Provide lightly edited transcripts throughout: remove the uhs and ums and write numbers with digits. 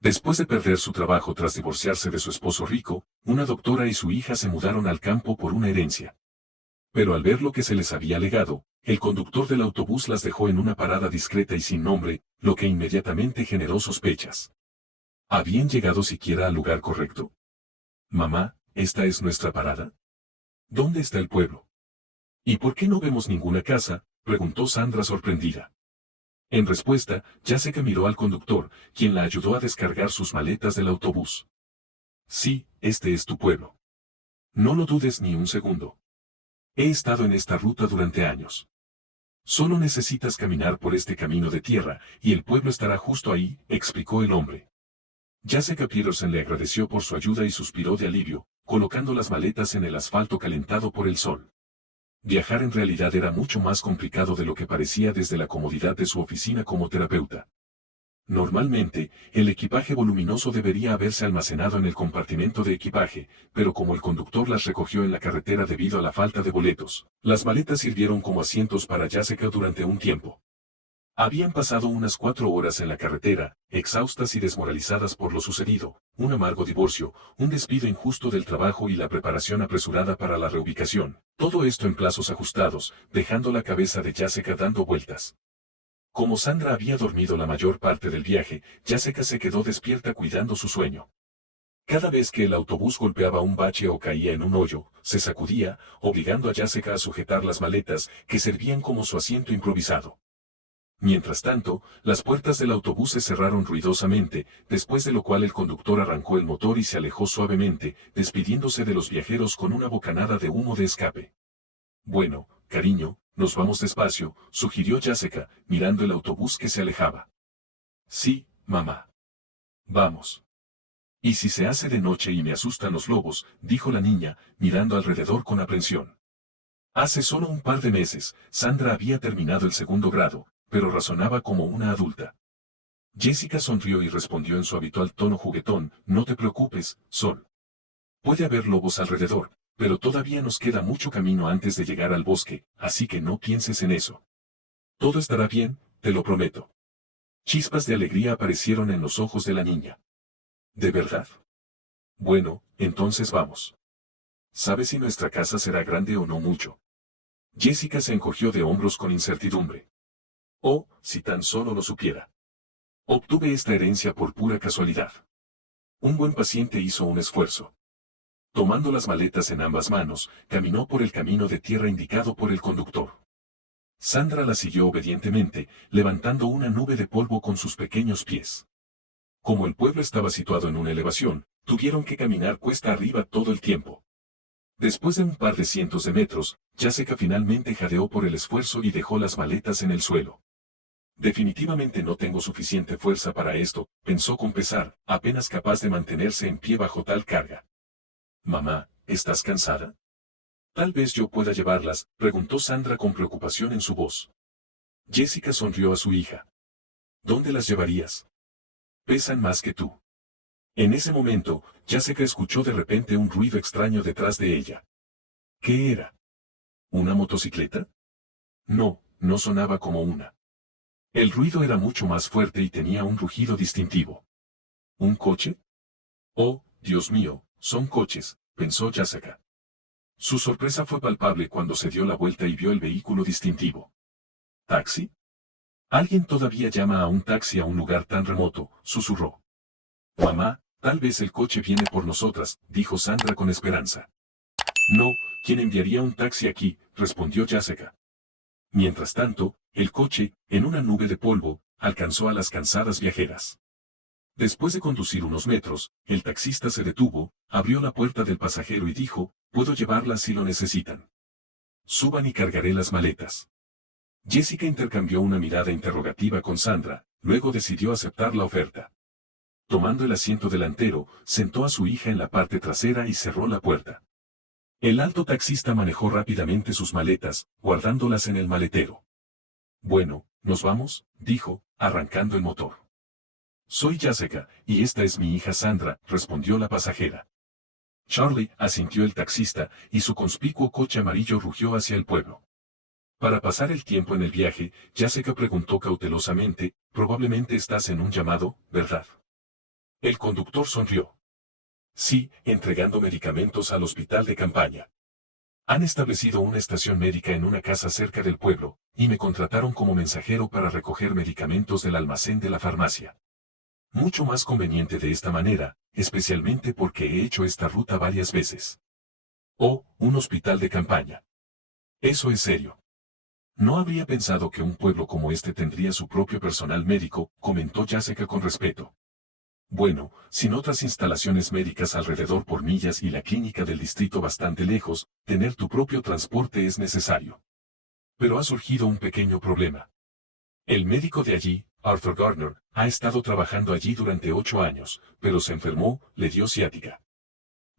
Después de perder su trabajo tras divorciarse de su esposo rico, una doctora y su hija se mudaron al campo por una herencia. Pero al ver lo que se les había legado, el conductor del autobús las dejó en una parada discreta y sin nombre, lo que inmediatamente generó sospechas. ¿Habían llegado siquiera al lugar correcto? Mamá, ¿esta es nuestra parada? ¿Dónde está el pueblo? ¿Y por qué no vemos ninguna casa?, preguntó Sandra sorprendida. En respuesta, Jessica miró al conductor, quien la ayudó a descargar sus maletas del autobús. Sí, este es tu pueblo. No lo dudes ni un segundo. He estado en esta ruta durante años. Solo necesitas caminar por este camino de tierra, y el pueblo estará justo ahí, explicó el hombre. Jessica Peterson le agradeció por su ayuda y suspiró de alivio, colocando las maletas en el asfalto calentado por el sol. Viajar en realidad era mucho más complicado de lo que parecía desde la comodidad de su oficina como terapeuta. Normalmente, el equipaje voluminoso debería haberse almacenado en el compartimento de equipaje, pero como el conductor las recogió en la carretera debido a la falta de boletos, las maletas sirvieron como asientos para Jessica durante un tiempo. Habían pasado unas 4 horas en la carretera, exhaustas y desmoralizadas por lo sucedido, un amargo divorcio, un despido injusto del trabajo y la preparación apresurada para la reubicación. Todo esto en plazos ajustados, dejando la cabeza de Jessica dando vueltas. Como Sandra había dormido la mayor parte del viaje, Jessica se quedó despierta cuidando su sueño. Cada vez que el autobús golpeaba un bache o caía en un hoyo, se sacudía, obligando a Jessica a sujetar las maletas, que servían como su asiento improvisado. Mientras tanto, las puertas del autobús se cerraron ruidosamente, después de lo cual el conductor arrancó el motor y se alejó suavemente, despidiéndose de los viajeros con una bocanada de humo de escape. Bueno, cariño, nos vamos despacio, sugirió Jessica, mirando el autobús que se alejaba. Sí, mamá. Vamos. ¿Y si se hace de noche y me asustan los lobos?, dijo la niña, mirando alrededor con aprensión. Hace solo un par de meses, Sandra había terminado el 2º grado, pero razonaba como una adulta. Jessica sonrió y respondió en su habitual tono juguetón, no te preocupes, Sol. Puede haber lobos alrededor, pero todavía nos queda mucho camino antes de llegar al bosque, así que no pienses en eso. Todo estará bien, te lo prometo. Chispas de alegría aparecieron en los ojos de la niña. ¿De verdad? Bueno, entonces vamos. ¿Sabes si nuestra casa será grande o no mucho? Jessica se encogió de hombros con incertidumbre. Oh, si tan solo lo supiera. Obtuve esta herencia por pura casualidad. Un buen paciente hizo un esfuerzo. Tomando las maletas en ambas manos, caminó por el camino de tierra indicado por el conductor. Sandra la siguió obedientemente, levantando una nube de polvo con sus pequeños pies. Como el pueblo estaba situado en una elevación, tuvieron que caminar cuesta arriba todo el tiempo. Después de un par de cientos de metros, Jessica finalmente jadeó por el esfuerzo y dejó las maletas en el suelo. Definitivamente no tengo suficiente fuerza para esto, pensó con pesar, apenas capaz de mantenerse en pie bajo tal carga. Mamá, ¿estás cansada? Tal vez yo pueda llevarlas, preguntó Sandra con preocupación en su voz. Jessica sonrió a su hija. ¿Dónde las llevarías? Pesan más que tú. En ese momento, Jessica escuchó de repente un ruido extraño detrás de ella. ¿Qué era? ¿Una motocicleta? No, no sonaba como una. El ruido era mucho más fuerte y tenía un rugido distintivo. ¿Un coche? Oh, Dios mío, son coches, pensó Jessica. Su sorpresa fue palpable cuando se dio la vuelta y vio el vehículo distintivo. ¿Taxi? Alguien todavía llama a un taxi a un lugar tan remoto, susurró. Mamá, tal vez el coche viene por nosotras, dijo Sandra con esperanza. No, ¿quién enviaría un taxi aquí?, respondió Jessica. Mientras tanto, el coche, en una nube de polvo, alcanzó a las cansadas viajeras. Después de conducir unos metros, el taxista se detuvo, abrió la puerta del pasajero y dijo, puedo llevarlas si lo necesitan. Suban y cargaré las maletas. Jessica intercambió una mirada interrogativa con Sandra, luego decidió aceptar la oferta. Tomando el asiento delantero, sentó a su hija en la parte trasera y cerró la puerta. El alto taxista manejó rápidamente sus maletas, guardándolas en el maletero. Bueno, ¿nos vamos?, dijo, arrancando el motor. Soy Jessica, y esta es mi hija Sandra, respondió la pasajera. Charlie, asintió el taxista, y su conspicuo coche amarillo rugió hacia el pueblo. Para pasar el tiempo en el viaje, Jessica preguntó cautelosamente, probablemente estás en un llamado, ¿verdad? El conductor sonrió. Sí, entregando medicamentos al hospital de campaña. Han establecido una estación médica en una casa cerca del pueblo, y me contrataron como mensajero para recoger medicamentos del almacén de la farmacia. Mucho más conveniente de esta manera, especialmente porque he hecho esta ruta varias veces. Oh, un hospital de campaña. Eso es serio. No habría pensado que un pueblo como este tendría su propio personal médico, comentó Jessica con respeto. Bueno, sin otras instalaciones médicas alrededor por millas y la clínica del distrito bastante lejos, tener tu propio transporte es necesario. Pero ha surgido un pequeño problema. El médico de allí, Arthur Gardner, ha estado trabajando allí durante 8 años, pero se enfermó, le dio ciática.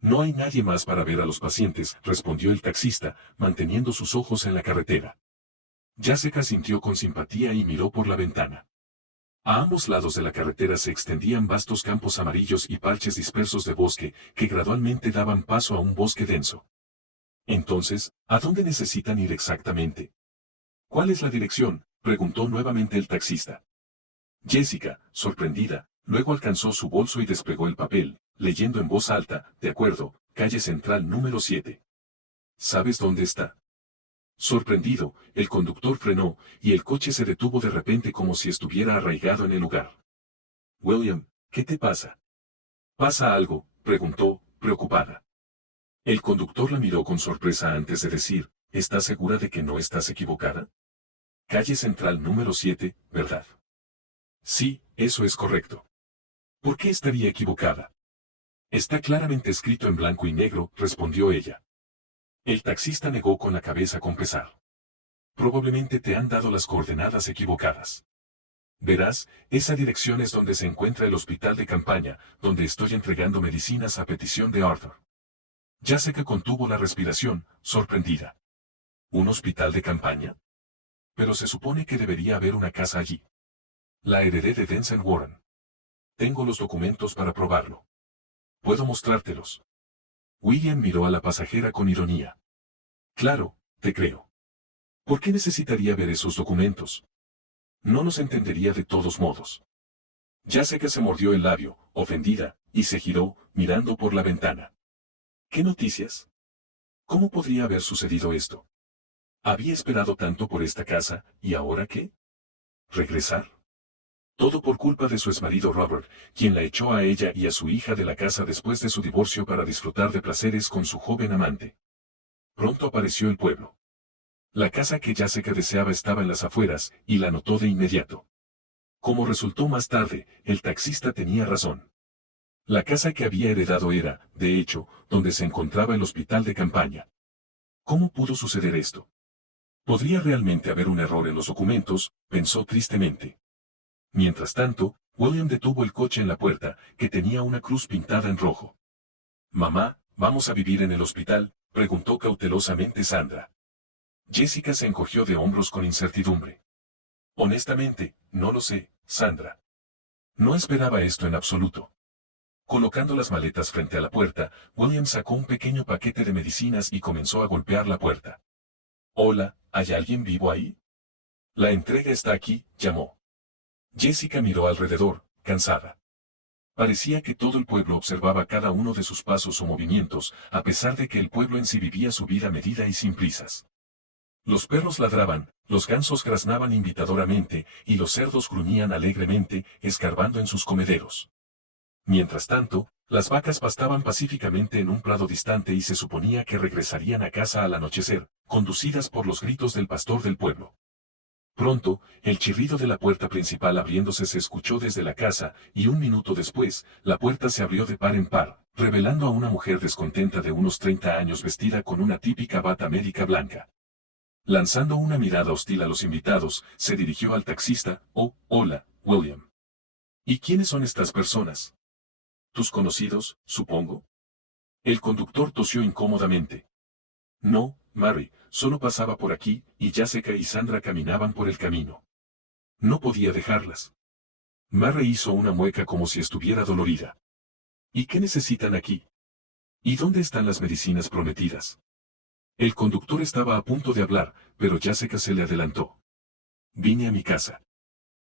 No hay nadie más para ver a los pacientes, respondió el taxista, manteniendo sus ojos en la carretera. Jessica sintió con simpatía y miró por la ventana. A ambos lados de la carretera se extendían vastos campos amarillos y parches dispersos de bosque, que gradualmente daban paso a un bosque denso. Entonces, ¿a dónde necesitan ir exactamente? ¿Cuál es la dirección?, preguntó nuevamente el taxista. Jessica, sorprendida, luego alcanzó su bolso y desplegó el papel, leyendo en voz alta, de acuerdo, calle central número 7. ¿Sabes dónde está? Sorprendido, el conductor frenó, y el coche se detuvo de repente como si estuviera arraigado en el lugar. William, ¿qué te pasa? ¿Pasa algo?, preguntó, preocupada. El conductor la miró con sorpresa antes de decir, ¿estás segura de que no estás equivocada? Calle central número 7, ¿verdad? Sí, eso es correcto. ¿Por qué estaría equivocada? Está claramente escrito en blanco y negro, respondió ella. El taxista negó con la cabeza con pesar. Probablemente te han dado las coordenadas equivocadas. Verás, esa dirección es donde se encuentra el hospital de campaña, donde estoy entregando medicinas a petición de Arthur. Jessica contuvo la respiración, sorprendida. ¿Un hospital de campaña? Pero se supone que debería haber una casa allí. La heredé de Denzel Warren. Tengo los documentos para probarlo. Puedo mostrártelos. William miró a la pasajera con ironía. Claro, te creo. ¿Por qué necesitaría ver esos documentos? No nos entendería de todos modos. Jessica se mordió el labio, ofendida, y se giró, mirando por la ventana. ¿Qué noticias? ¿Cómo podría haber sucedido esto? Había esperado tanto por esta casa, ¿y ahora qué? ¿Regresar? Todo por culpa de su exmarido Robert, quien la echó a ella y a su hija de la casa después de su divorcio para disfrutar de placeres con su joven amante. Pronto apareció el pueblo. La casa que Jessica deseaba estaba en las afueras, y la notó de inmediato. Como resultó más tarde, el taxista tenía razón. La casa que había heredado era, de hecho, donde se encontraba el hospital de campaña. ¿Cómo pudo suceder esto? ¿Podría realmente haber un error en los documentos?, pensó tristemente. Mientras tanto, William detuvo el coche en la puerta, que tenía una cruz pintada en rojo. «Mamá, ¿vamos a vivir en el hospital?», preguntó cautelosamente Sandra. Jessica se encogió de hombros con incertidumbre. Honestamente, no lo sé, Sandra. No esperaba esto en absoluto. Colocando las maletas frente a la puerta, William sacó un pequeño paquete de medicinas y comenzó a golpear la puerta. «Hola, ¿hay alguien vivo ahí?» «La entrega está aquí», llamó. Jessica miró alrededor, cansada. Parecía que todo el pueblo observaba cada uno de sus pasos o movimientos, a pesar de que el pueblo en sí vivía su vida medida y sin prisas. Los perros ladraban, los gansos graznaban invitadoramente, y los cerdos gruñían alegremente, escarbando en sus comederos. Mientras tanto, las vacas pastaban pacíficamente en un prado distante y se suponía que regresarían a casa al anochecer, conducidas por los gritos del pastor del pueblo. Pronto, el chirrido de la puerta principal abriéndose se escuchó desde la casa, y un minuto después, la puerta se abrió de par en par, revelando a una mujer descontenta de unos 30 años vestida con una típica bata médica blanca. Lanzando una mirada hostil a los invitados, se dirigió al taxista. «Oh, hola, William. ¿Y quiénes son estas personas?» «Tus conocidos, supongo». El conductor tosió incómodamente. «No, Mary, solo pasaba por aquí, y Jessica y Sandra caminaban por el camino. No podía dejarlas». Mary hizo una mueca como si estuviera dolorida. «¿Y qué necesitan aquí? ¿Y dónde están las medicinas prometidas?» El conductor estaba a punto de hablar, pero Jessica se le adelantó. «Vine a mi casa».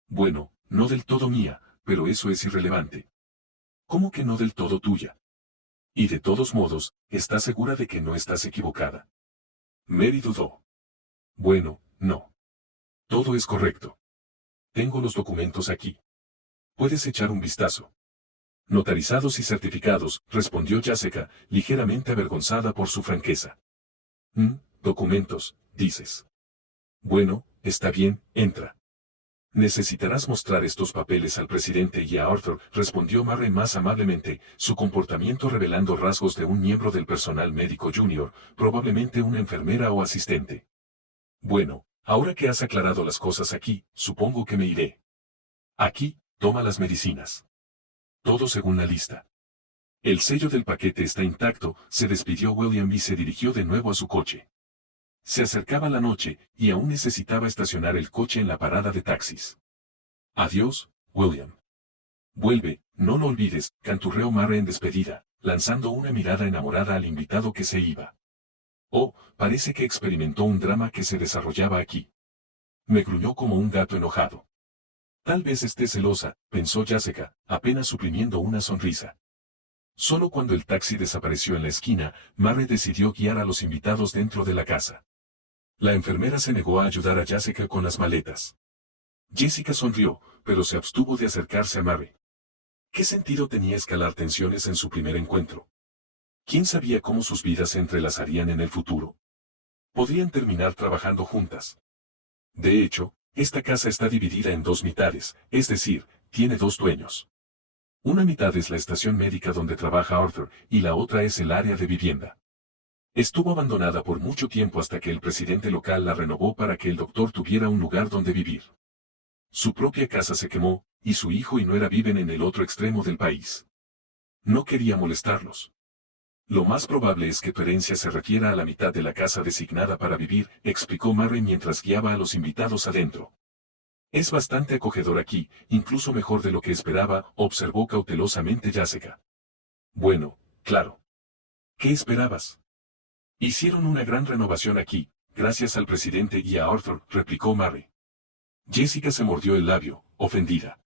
«Bueno, no del todo mía, pero eso es irrelevante. ¿Cómo que no del todo tuya? Y de todos modos, ¿estás segura de que no estás equivocada? Mary dudó. Bueno, no. Todo es correcto. Tengo los documentos aquí. Puedes echar un vistazo. Notarizados y certificados, respondió Jessica, ligeramente avergonzada por su franqueza. Documentos, dices. Bueno, está bien, entra. Necesitarás mostrar estos papeles al presidente y a Arthur, respondió Murray más amablemente, su comportamiento revelando rasgos de un miembro del personal médico junior, probablemente una enfermera o asistente. Bueno, ahora que has aclarado las cosas aquí, supongo que me iré. Aquí, toma las medicinas. Todo según la lista. El sello del paquete está intacto, se despidió William y se dirigió de nuevo a su coche. Se acercaba la noche, y aún necesitaba estacionar el coche en la parada de taxis. Adiós, William. Vuelve, no lo olvides, canturreó Murray en despedida, lanzando una mirada enamorada al invitado que se iba. Oh, parece que experimentó un drama que se desarrollaba aquí. Me gruñó como un gato enojado. Tal vez esté celosa, pensó Jessica, apenas suprimiendo una sonrisa. Solo cuando el taxi desapareció en la esquina, Murray decidió guiar a los invitados dentro de la casa. La enfermera se negó a ayudar a Jessica con las maletas. Jessica sonrió, pero se abstuvo de acercarse a Murray. ¿Qué sentido tenía escalar tensiones en su primer encuentro? ¿Quién sabía cómo sus vidas se entrelazarían en el futuro? Podrían terminar trabajando juntas. De hecho, esta casa está dividida en dos mitades, es decir, tiene dos dueños. Una mitad es la estación médica donde trabaja Arthur, y la otra es el área de vivienda. Estuvo abandonada por mucho tiempo hasta que el presidente local la renovó para que el doctor tuviera un lugar donde vivir. Su propia casa se quemó, y su hijo y nuera viven en el otro extremo del país. No quería molestarlos. Lo más probable es que tu herencia se refiera a la mitad de la casa designada para vivir, explicó Murray mientras guiaba a los invitados adentro. Es bastante acogedor aquí, incluso mejor de lo que esperaba, observó cautelosamente Jessica. Bueno, claro. ¿Qué esperabas? Hicieron una gran renovación aquí, gracias al presidente y a Arthur, replicó Murray. Jessica se mordió el labio, ofendida.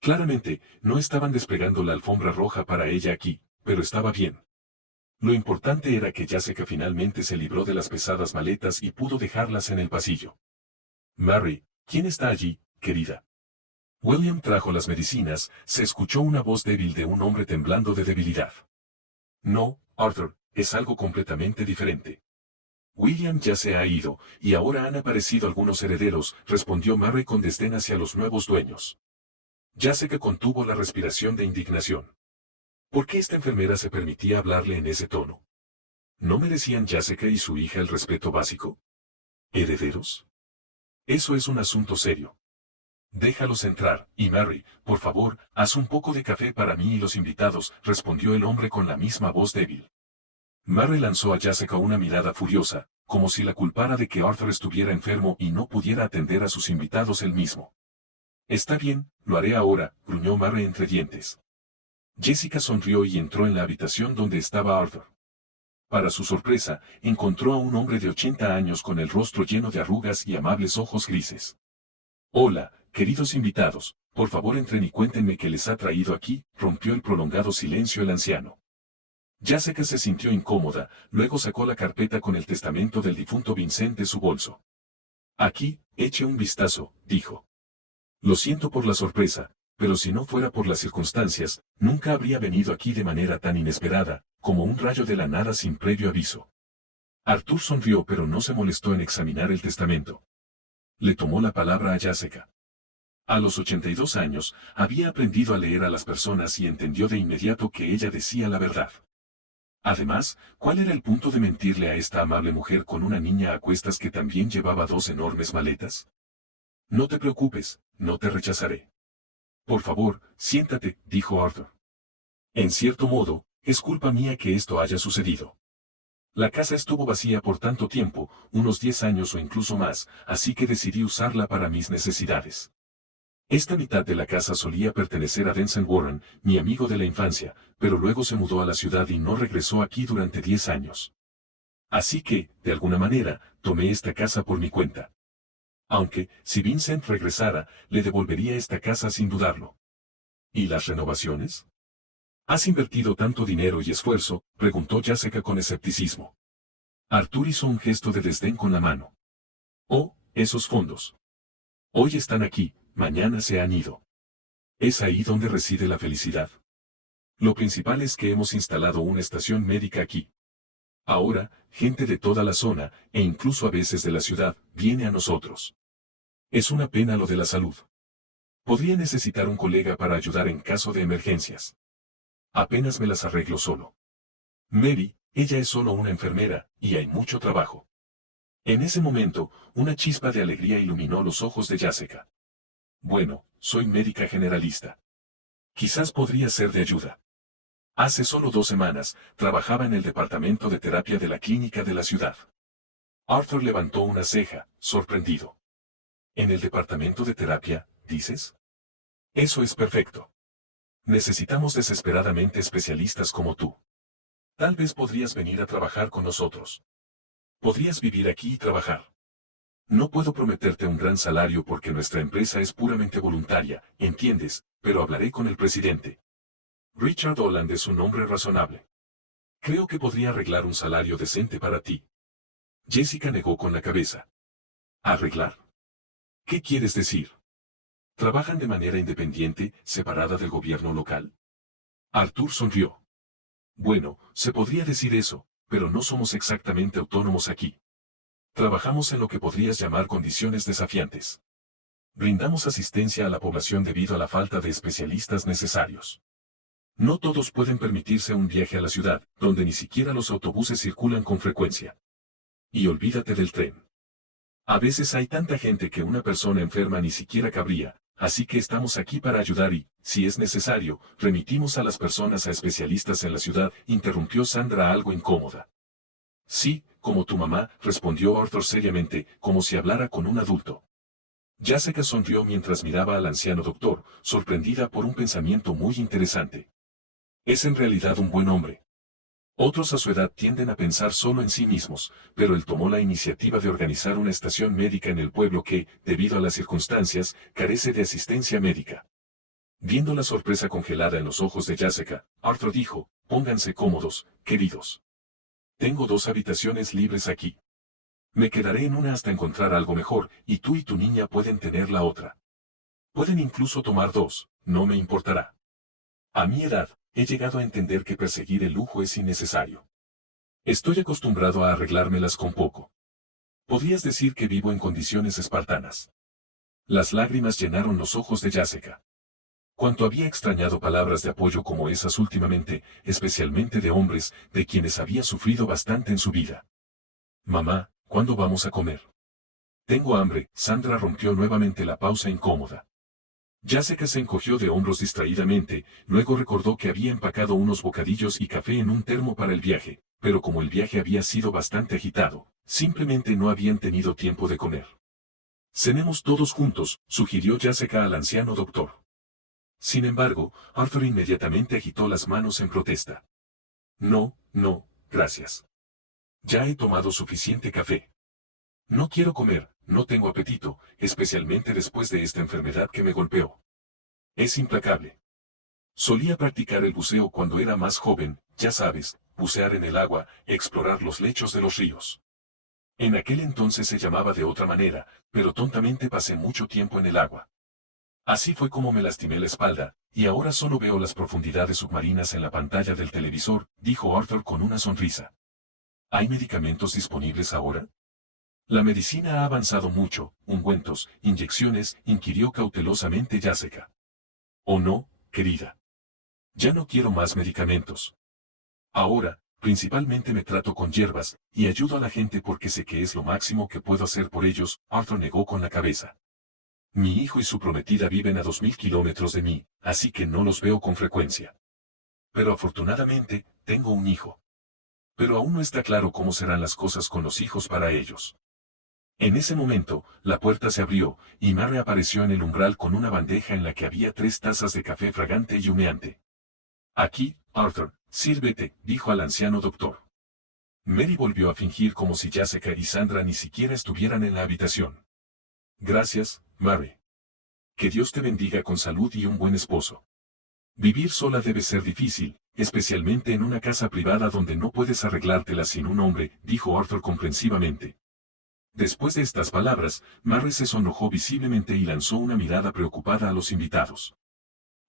Claramente, no estaban desplegando la alfombra roja para ella aquí, pero estaba bien. Lo importante era que Jessica finalmente se libró de las pesadas maletas y pudo dejarlas en el pasillo. Murray, ¿quién está allí, querida? William trajo las medicinas, se escuchó una voz débil de un hombre temblando de debilidad. No, Arthur, es algo completamente diferente. William ya se ha ido, y ahora han aparecido algunos herederos, respondió Murray con desdén hacia los nuevos dueños. Jessica contuvo la respiración de indignación. ¿Por qué esta enfermera se permitía hablarle en ese tono? ¿No merecían Jessica y su hija el respeto básico? ¿Herederos? Eso es un asunto serio. Déjalos entrar, y Mary, por favor, haz un poco de café para mí y los invitados, respondió el hombre con la misma voz débil. Mary lanzó a Jessica una mirada furiosa, como si la culpara de que Arthur estuviera enfermo y no pudiera atender a sus invitados él mismo. Está bien, lo haré ahora, gruñó Mary entre dientes. Jessica sonrió y entró en la habitación donde estaba Arthur. Para su sorpresa, encontró a un hombre de 80 años con el rostro lleno de arrugas y amables ojos grises. Hola, queridos invitados, por favor entren y cuéntenme qué les ha traído aquí, rompió el prolongado silencio el anciano. Jessica se sintió incómoda, luego sacó la carpeta con el testamento del difunto Vincent de su bolso. Aquí, eche un vistazo, dijo. Lo siento por la sorpresa, pero si no fuera por las circunstancias, nunca habría venido aquí de manera tan inesperada, como un rayo de la nada sin previo aviso. Arthur sonrió pero no se molestó en examinar el testamento. Le tomó la palabra a Jessica. A los 82 años, había aprendido a leer a las personas y entendió de inmediato que ella decía la verdad. Además, ¿cuál era el punto de mentirle a esta amable mujer con una niña a cuestas que también llevaba dos enormes maletas? No te preocupes, no te rechazaré. Por favor, siéntate, dijo Arthur. En cierto modo, es culpa mía que esto haya sucedido. La casa estuvo vacía por tanto tiempo, unos 10 años o incluso más, así que decidí usarla para mis necesidades. Esta mitad de la casa solía pertenecer a Denson Warren, mi amigo de la infancia, pero luego se mudó a la ciudad y no regresó aquí durante 10 años. Así que, de alguna manera, tomé esta casa por mi cuenta. Aunque, si Vincent regresara, le devolvería esta casa sin dudarlo. ¿Y las renovaciones? ¿Has invertido tanto dinero y esfuerzo?, preguntó Jessica con escepticismo. Arthur hizo un gesto de desdén con la mano. Oh, esos fondos. Hoy están aquí, mañana se han ido. Es ahí donde reside la felicidad. Lo principal es que hemos instalado una estación médica aquí. Ahora, gente de toda la zona, e incluso a veces de la ciudad, viene a nosotros. Es una pena lo de la salud. Podría necesitar un colega para ayudar en caso de emergencias. Apenas me las arreglo solo. Mary, ella es solo una enfermera, y hay mucho trabajo. En ese momento, una chispa de alegría iluminó los ojos de Jessica. Bueno, soy médica generalista. Quizás podría ser de ayuda. Hace solo 2 semanas, trabajaba en el departamento de terapia de la clínica de la ciudad. Arthur levantó una ceja, sorprendido. ¿En el departamento de terapia, dices? Eso es perfecto. Necesitamos desesperadamente especialistas como tú. Tal vez podrías venir a trabajar con nosotros. Podrías vivir aquí y trabajar. No puedo prometerte un gran salario porque nuestra empresa es puramente voluntaria, ¿entiendes? Pero hablaré con el presidente. Richard Holland es un hombre razonable. Creo que podría arreglar un salario decente para ti. Jessica negó con la cabeza. ¿Arreglar? ¿Qué quieres decir? ¿Trabajan de manera independiente, separada del gobierno local? Arthur sonrió. Bueno, se podría decir eso, pero no somos exactamente autónomos aquí. Trabajamos en lo que podrías llamar condiciones desafiantes. Brindamos asistencia a la población debido a la falta de especialistas necesarios. No todos pueden permitirse un viaje a la ciudad, donde ni siquiera los autobuses circulan con frecuencia. Y olvídate del tren. A veces hay tanta gente que una persona enferma ni siquiera cabría, así que estamos aquí para ayudar y, si es necesario, remitimos a las personas a especialistas en la ciudad, interrumpió Sandra algo incómoda. Sí, como tu mamá, respondió Arthur seriamente, como si hablara con un adulto. Jessica sonrió mientras miraba al anciano doctor, sorprendida por un pensamiento muy interesante. Es en realidad un buen hombre. Otros a su edad tienden a pensar solo en sí mismos, pero él tomó la iniciativa de organizar una estación médica en el pueblo que, debido a las circunstancias, carece de asistencia médica. Viendo la sorpresa congelada en los ojos de Jessica, Arthur dijo, pónganse cómodos, queridos. Tengo 2 habitaciones libres aquí. Me quedaré en una hasta encontrar algo mejor, y tú y tu niña pueden tener la otra. Pueden incluso tomar 2, no me importará. A mi edad, he llegado a entender que perseguir el lujo es innecesario. Estoy acostumbrado a arreglármelas con poco. Podrías decir que vivo en condiciones espartanas. Las lágrimas llenaron los ojos de Jessica. Cuanto había extrañado palabras de apoyo como esas últimamente, especialmente de hombres, de quienes había sufrido bastante en su vida. Mamá, ¿cuándo vamos a comer? Tengo hambre, Sandra rompió nuevamente la pausa incómoda. Jessica se encogió de hombros distraídamente, luego recordó que había empacado unos bocadillos y café en un termo para el viaje, pero como el viaje había sido bastante agitado, simplemente no habían tenido tiempo de comer. Cenemos todos juntos, sugirió Jessica al anciano doctor. Sin embargo, Arthur inmediatamente agitó las manos en protesta. No, no, gracias. Ya he tomado suficiente café. No quiero comer, no tengo apetito, especialmente después de esta enfermedad que me golpeó. Es implacable. Solía practicar el buceo cuando era más joven, ya sabes, bucear en el agua, explorar los lechos de los ríos. En aquel entonces se llamaba de otra manera, pero tontamente pasé mucho tiempo en el agua. Así fue como me lastimé la espalda, y ahora solo veo las profundidades submarinas en la pantalla del televisor, dijo Arthur con una sonrisa. ¿Hay medicamentos disponibles ahora? La medicina ha avanzado mucho, ungüentos, inyecciones, inquirió cautelosamente Jessica. Oh no, querida. Ya no quiero más medicamentos. Ahora, principalmente me trato con hierbas, y ayudo a la gente porque sé que es lo máximo que puedo hacer por ellos, Arthur negó con la cabeza. Mi hijo y su prometida viven a 2000 kilómetros de mí, así que no los veo con frecuencia. Pero afortunadamente, tengo un hijo. Pero aún no está claro cómo serán las cosas con los hijos para ellos. En ese momento, la puerta se abrió, y Mary apareció en el umbral con una bandeja en la que había 3 tazas de café fragante y humeante. Aquí, Arthur, sírvete, dijo al anciano doctor. Mary volvió a fingir como si Jessica y Sandra ni siquiera estuvieran en la habitación. Gracias, Mary. Que Dios te bendiga con salud y un buen esposo. Vivir sola debe ser difícil, especialmente en una casa privada donde no puedes arreglártela sin un hombre, dijo Arthur comprensivamente. Después de estas palabras, Mary se sonrojó visiblemente y lanzó una mirada preocupada a los invitados.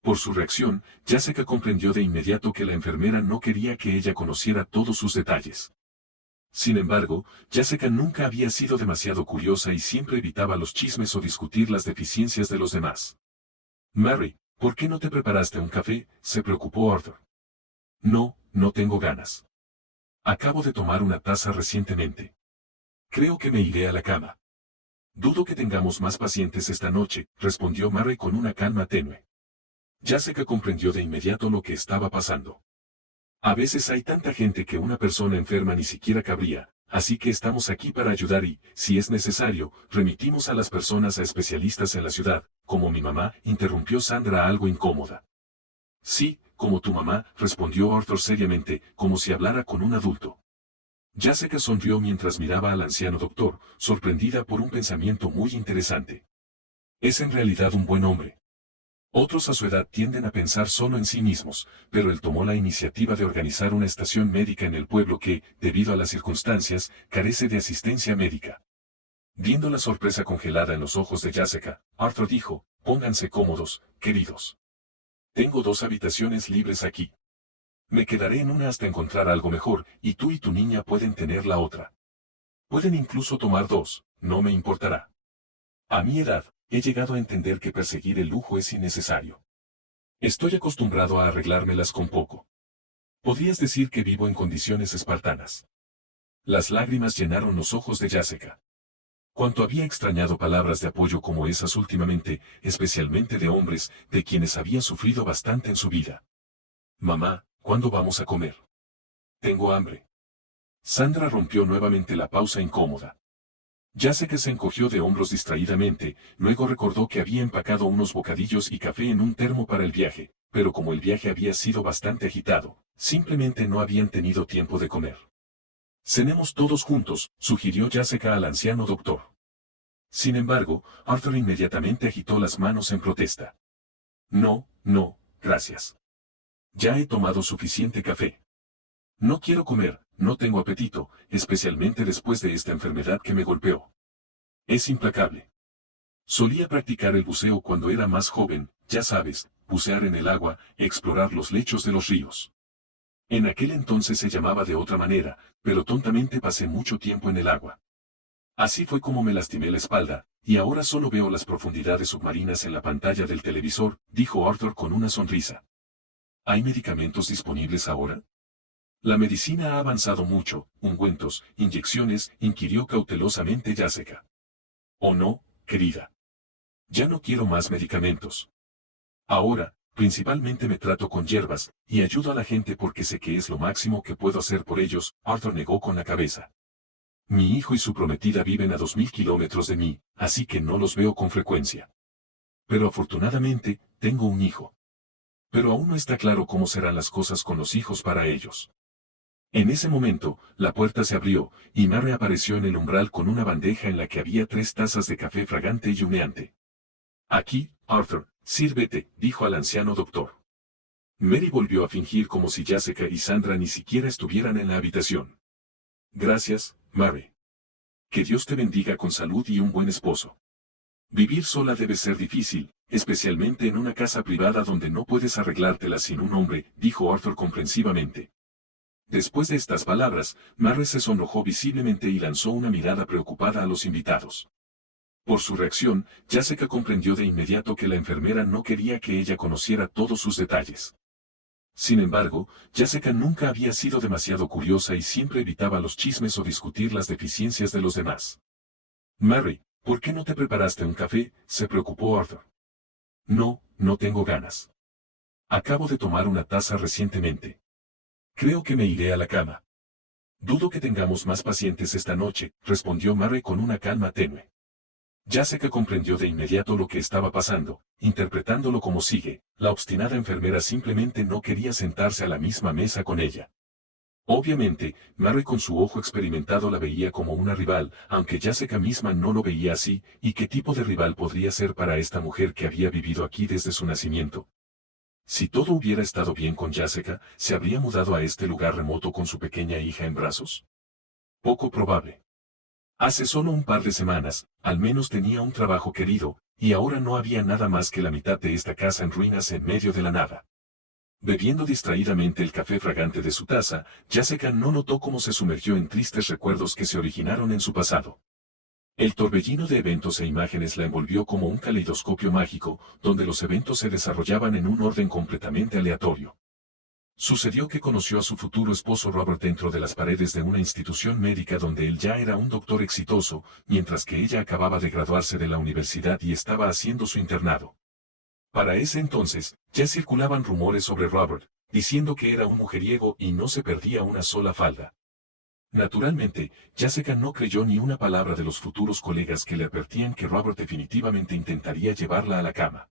Por su reacción, Jessica comprendió de inmediato que la enfermera no quería que ella conociera todos sus detalles. Sin embargo, Jessica nunca había sido demasiado curiosa y siempre evitaba los chismes o discutir las deficiencias de los demás. Mary, ¿por qué no te preparaste un café?, se preocupó Arthur. No, no tengo ganas. Acabo de tomar una taza recientemente. Creo que me iré a la cama. Dudo que tengamos más pacientes esta noche, respondió Mary con una calma tenue. Jessica comprendió de inmediato lo que estaba pasando. A veces hay tanta gente que una persona enferma ni siquiera cabría, así que estamos aquí para ayudar y, si es necesario, remitimos a las personas a especialistas en la ciudad, como mi mamá, interrumpió Sandra algo incómoda. Sí, como tu mamá, respondió Arthur seriamente, como si hablara con un adulto. Jessica sonrió mientras miraba al anciano doctor, sorprendida por un pensamiento muy interesante. Es en realidad un buen hombre. Otros a su edad tienden a pensar solo en sí mismos, pero él tomó la iniciativa de organizar una estación médica en el pueblo que, debido a las circunstancias, carece de asistencia médica. Viendo la sorpresa congelada en los ojos de Jessica, Arthur dijo, pónganse cómodos, queridos. Tengo 2 habitaciones libres aquí. Me quedaré en una hasta encontrar algo mejor, y tú y tu niña pueden tener la otra. Pueden incluso tomar 2, no me importará. A mi edad, he llegado a entender que perseguir el lujo es innecesario. Estoy acostumbrado a arreglármelas con poco. Podrías decir que vivo en condiciones espartanas. Las lágrimas llenaron los ojos de Jessica. Cuanto había extrañado palabras de apoyo como esas últimamente, especialmente de hombres, de quienes había sufrido bastante en su vida. Mamá, ¿cuándo vamos a comer? Tengo hambre. Sandra rompió nuevamente la pausa incómoda. Jessica se encogió de hombros distraídamente, luego recordó que había empacado unos bocadillos y café en un termo para el viaje, pero como el viaje había sido bastante agitado, simplemente no habían tenido tiempo de comer. Cenemos todos juntos, sugirió Jessica al anciano doctor. Sin embargo, Arthur inmediatamente agitó las manos en protesta. No, no, gracias. Ya he tomado suficiente café. No quiero comer, no tengo apetito, especialmente después de esta enfermedad que me golpeó. Es implacable. Solía practicar el buceo cuando era más joven, ya sabes, bucear en el agua, explorar los lechos de los ríos. En aquel entonces se llamaba de otra manera, pero tontamente pasé mucho tiempo en el agua. Así fue como me lastimé la espalda, y ahora solo veo las profundidades submarinas en la pantalla del televisor, dijo Arthur con una sonrisa. ¿Hay medicamentos disponibles ahora? La medicina ha avanzado mucho, ungüentos, inyecciones, inquirió cautelosamente Jessica. Oh no, querida. Ya no quiero más medicamentos. Ahora, principalmente me trato con hierbas, y ayudo a la gente porque sé que es lo máximo que puedo hacer por ellos, Arthur negó con la cabeza. Mi hijo y su prometida viven a 2000 kilómetros de mí, así que no los veo con frecuencia. Pero afortunadamente, tengo un hijo. Pero aún no está claro cómo serán las cosas con los hijos para ellos. En ese momento, la puerta se abrió, y Mary apareció en el umbral con una bandeja en la que había 3 tazas de café fragante y humeante. Aquí, Arthur, sírvete, dijo al anciano doctor. Mary volvió a fingir como si Jessica y Sandra ni siquiera estuvieran en la habitación. Gracias, Mary. Que Dios te bendiga con salud y un buen esposo. Vivir sola debe ser difícil, especialmente en una casa privada donde no puedes arreglártela sin un hombre, dijo Arthur comprensivamente. Después de estas palabras, Mary se sonrojó visiblemente y lanzó una mirada preocupada a los invitados. Por su reacción, Jessica comprendió de inmediato que la enfermera no quería que ella conociera todos sus detalles. Sin embargo, Jessica nunca había sido demasiado curiosa y siempre evitaba los chismes o discutir las deficiencias de los demás. Mary, ¿por qué no te preparaste un café?, se preocupó Arthur. No, no tengo ganas. Acabo de tomar una taza recientemente. Creo que me iré a la cama. Dudo que tengamos más pacientes esta noche, respondió Mary con una calma tenue. Jessica comprendió de inmediato lo que estaba pasando, interpretándolo como sigue: la obstinada enfermera simplemente no quería sentarse a la misma mesa con ella. Obviamente, Mary con su ojo experimentado la veía como una rival, aunque Jessica misma no lo veía así, ¿y qué tipo de rival podría ser para esta mujer que había vivido aquí desde su nacimiento? Si todo hubiera estado bien con Jessica, ¿se habría mudado a este lugar remoto con su pequeña hija en brazos? Poco probable. Hace solo un par de semanas, al menos tenía un trabajo querido, y ahora no había nada más que la mitad de esta casa en ruinas en medio de la nada. Bebiendo distraídamente el café fragante de su taza, Jessica no notó cómo se sumergió en tristes recuerdos que se originaron en su pasado. El torbellino de eventos e imágenes la envolvió como un caleidoscopio mágico, donde los eventos se desarrollaban en un orden completamente aleatorio. Sucedió que conoció a su futuro esposo Robert dentro de las paredes de una institución médica donde él ya era un doctor exitoso, mientras que ella acababa de graduarse de la universidad y estaba haciendo su internado. Para ese entonces, ya circulaban rumores sobre Robert, diciendo que era un mujeriego y no se perdía una sola falda. Naturalmente, Jessica no creyó ni una palabra de los futuros colegas que le advertían que Robert definitivamente intentaría llevarla a la cama.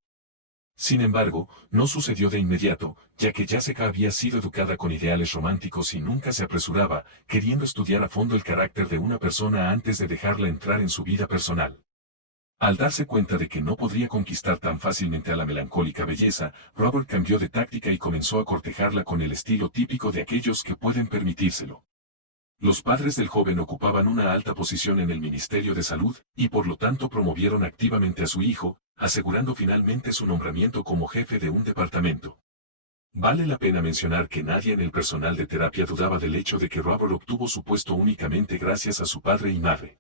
Sin embargo, no sucedió de inmediato, ya que Jessica había sido educada con ideales románticos y nunca se apresuraba, queriendo estudiar a fondo el carácter de una persona antes de dejarla entrar en su vida personal. Al darse cuenta de que no podría conquistar tan fácilmente a la melancólica belleza, Robert cambió de táctica y comenzó a cortejarla con el estilo típico de aquellos que pueden permitírselo. Los padres del joven ocupaban una alta posición en el Ministerio de Salud, y por lo tanto promovieron activamente a su hijo, asegurando finalmente su nombramiento como jefe de un departamento. Vale la pena mencionar que nadie en el personal de terapia dudaba del hecho de que Robert obtuvo su puesto únicamente gracias a su padre y madre.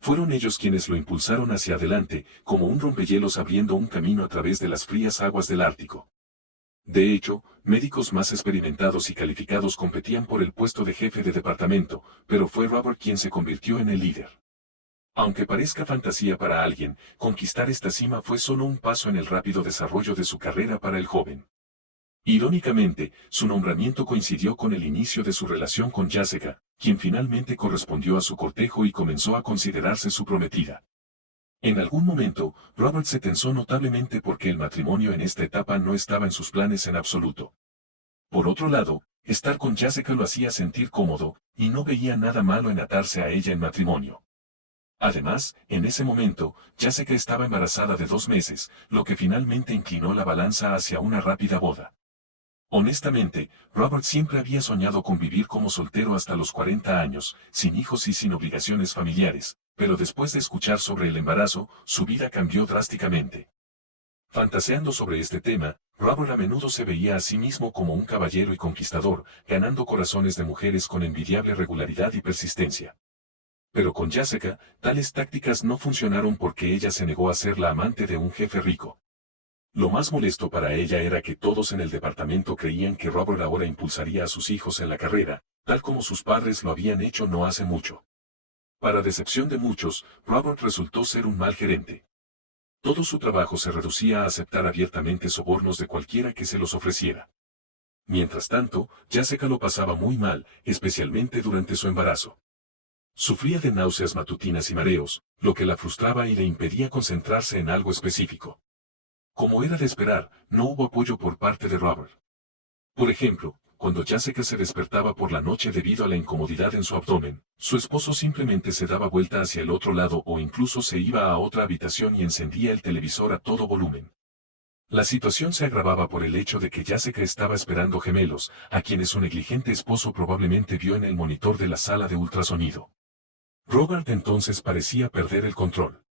Fueron ellos quienes lo impulsaron hacia adelante, como un rompehielos abriendo un camino a través de las frías aguas del Ártico. De hecho, médicos más experimentados y calificados competían por el puesto de jefe de departamento, pero fue Robert quien se convirtió en el líder. Aunque parezca fantasía para alguien, conquistar esta cima fue solo un paso en el rápido desarrollo de su carrera para el joven. Irónicamente, su nombramiento coincidió con el inicio de su relación con Jessica, quien finalmente correspondió a su cortejo y comenzó a considerarse su prometida. En algún momento, Robert se tensó notablemente porque el matrimonio en esta etapa no estaba en sus planes en absoluto. Por otro lado, estar con Jessica lo hacía sentir cómodo, y no veía nada malo en atarse a ella en matrimonio. Además, en ese momento, Jessica estaba embarazada de 2 meses, lo que finalmente inclinó la balanza hacia una rápida boda. Honestamente, Robert siempre había soñado con vivir como soltero hasta los 40 años, sin hijos y sin obligaciones familiares, pero después de escuchar sobre el embarazo, su vida cambió drásticamente. Fantaseando sobre este tema, Robert a menudo se veía a sí mismo como un caballero y conquistador, ganando corazones de mujeres con envidiable regularidad y persistencia. Pero con Jessica, tales tácticas no funcionaron porque ella se negó a ser la amante de un jefe rico. Lo más molesto para ella era que todos en el departamento creían que Robert ahora impulsaría a sus hijos en la carrera, tal como sus padres lo habían hecho no hace mucho. Para decepción de muchos, Robert resultó ser un mal gerente. Todo su trabajo se reducía a aceptar abiertamente sobornos de cualquiera que se los ofreciera. Mientras tanto, Jessica lo pasaba muy mal, especialmente durante su embarazo. Sufría de náuseas matutinas y mareos, lo que la frustraba y le impedía concentrarse en algo específico. Como era de esperar, no hubo apoyo por parte de Robert. Por ejemplo, cuando Jessica se despertaba por la noche debido a la incomodidad en su abdomen, su esposo simplemente se daba vuelta hacia el otro lado o incluso se iba a otra habitación y encendía el televisor a todo volumen. La situación se agravaba por el hecho de que Jessica estaba esperando gemelos, a quienes su negligente esposo probablemente vio en el monitor de la sala de ultrasonido. Robert entonces parecía perder el control.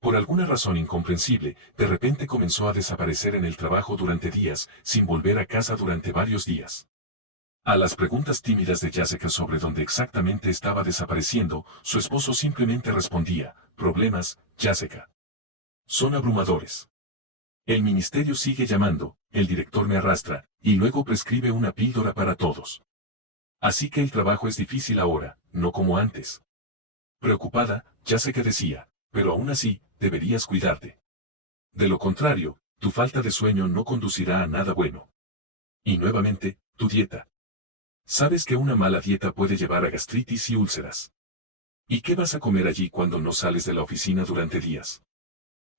Por alguna razón incomprensible, de repente comenzó a desaparecer en el trabajo durante días, sin volver a casa durante varios días. A las preguntas tímidas de Jessica sobre dónde exactamente estaba desapareciendo, su esposo simplemente respondía: problemas, Jessica. Son abrumadores. El ministerio sigue llamando, el director me arrastra, y luego prescribe una píldora para todos. Así que el trabajo es difícil ahora, no como antes. Preocupada, Jessica decía, pero aún así, deberías cuidarte. De lo contrario, tu falta de sueño no conducirá a nada bueno. Y nuevamente, tu dieta. Sabes que una mala dieta puede llevar a gastritis y úlceras. ¿Y qué vas a comer allí cuando no sales de la oficina durante días?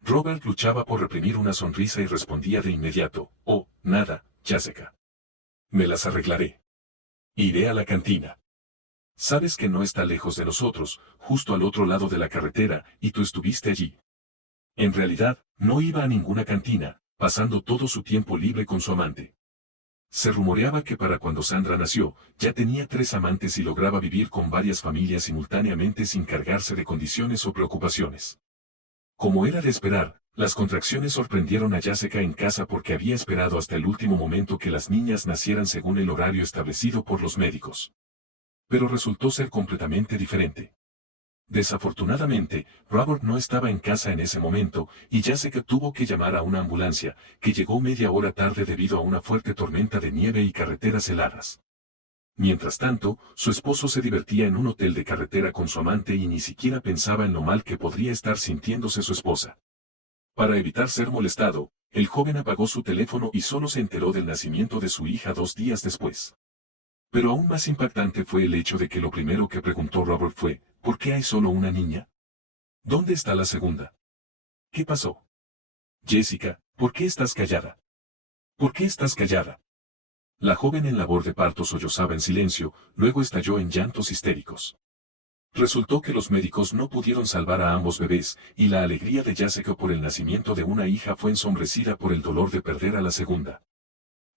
Robert luchaba por reprimir una sonrisa y respondía de inmediato: oh, nada, Jessica. Me las arreglaré. Iré a la cantina. Sabes que no está lejos de nosotros, justo al otro lado de la carretera, y tú estuviste allí. En realidad, no iba a ninguna cantina, pasando todo su tiempo libre con su amante. Se rumoreaba que para cuando Sandra nació, ya tenía 3 amantes y lograba vivir con varias familias simultáneamente sin cargarse de condiciones o preocupaciones. Como era de esperar, las contracciones sorprendieron a Jessica en casa porque había esperado hasta el último momento que las niñas nacieran según el horario establecido por los médicos. Pero resultó ser completamente diferente. Desafortunadamente, Robert no estaba en casa en ese momento, y Jessica tuvo que llamar a una ambulancia, que llegó media hora tarde debido a una fuerte tormenta de nieve y carreteras heladas. Mientras tanto, su esposo se divertía en un hotel de carretera con su amante y ni siquiera pensaba en lo mal que podría estar sintiéndose su esposa. Para evitar ser molestado, el joven apagó su teléfono y solo se enteró del nacimiento de su hija 2 días después. Pero aún más impactante fue el hecho de que lo primero que preguntó Robert fue, ¿por qué hay solo una niña? ¿Dónde está la segunda? ¿Qué pasó? Jessica, ¿por qué estás callada? ¿Por qué estás callada? La joven en labor de parto sollozaba en silencio, luego estalló en llantos histéricos. Resultó que los médicos no pudieron salvar a ambos bebés, y la alegría de Jessica por el nacimiento de una hija fue ensombrecida por el dolor de perder a la segunda.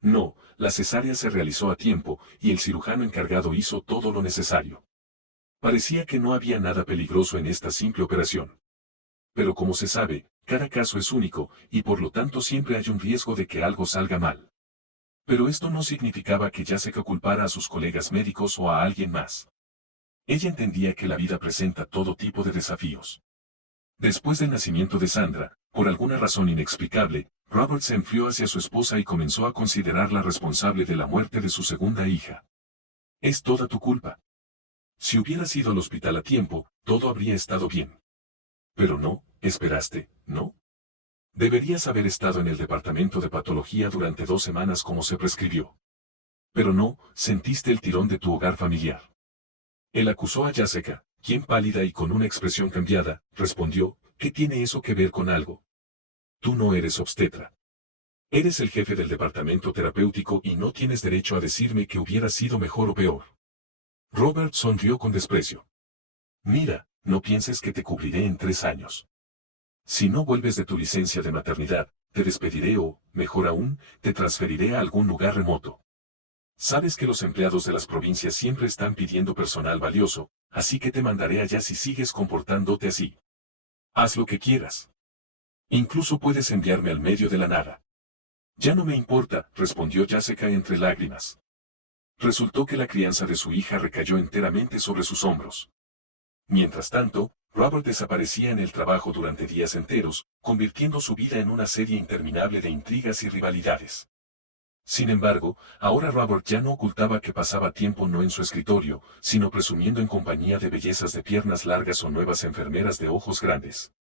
No, la cesárea se realizó a tiempo, y el cirujano encargado hizo todo lo necesario. Parecía que no había nada peligroso en esta simple operación. Pero como se sabe, cada caso es único, y por lo tanto siempre hay un riesgo de que algo salga mal. Pero esto no significaba que Jessica culpara a sus colegas médicos o a alguien más. Ella entendía que la vida presenta todo tipo de desafíos. Después del nacimiento de Sandra, por alguna razón inexplicable, Robert se enfrió hacia su esposa y comenzó a considerarla responsable de la muerte de su segunda hija. Es toda tu culpa. Si hubieras ido al hospital a tiempo, todo habría estado bien. Pero no, esperaste, ¿no? Deberías haber estado en el departamento de patología durante 2 semanas como se prescribió. Pero no, sentiste el tirón de tu hogar familiar. Él acusó a Jessica, quien pálida y con una expresión cambiada, respondió, ¿qué tiene eso que ver con algo? Tú no eres obstetra. Eres el jefe del departamento terapéutico y no tienes derecho a decirme que hubiera sido mejor o peor. Robert sonrió con desprecio. Mira, no pienses que te cubriré en 3 años. Si no vuelves de tu licencia de maternidad, te despediré o, mejor aún, te transferiré a algún lugar remoto. Sabes que los empleados de las provincias siempre están pidiendo personal valioso, así que te mandaré allá si sigues comportándote así. Haz lo que quieras. Incluso puedes enviarme al medio de la nada. Ya no me importa, respondió Jessica entre lágrimas. Resultó que la crianza de su hija recayó enteramente sobre sus hombros. Mientras tanto, Robert desaparecía en el trabajo durante días enteros, convirtiendo su vida en una serie interminable de intrigas y rivalidades. Sin embargo, ahora Robert ya no ocultaba que pasaba tiempo no en su escritorio, sino presumiendo en compañía de bellezas de piernas largas o nuevas enfermeras de ojos grandes.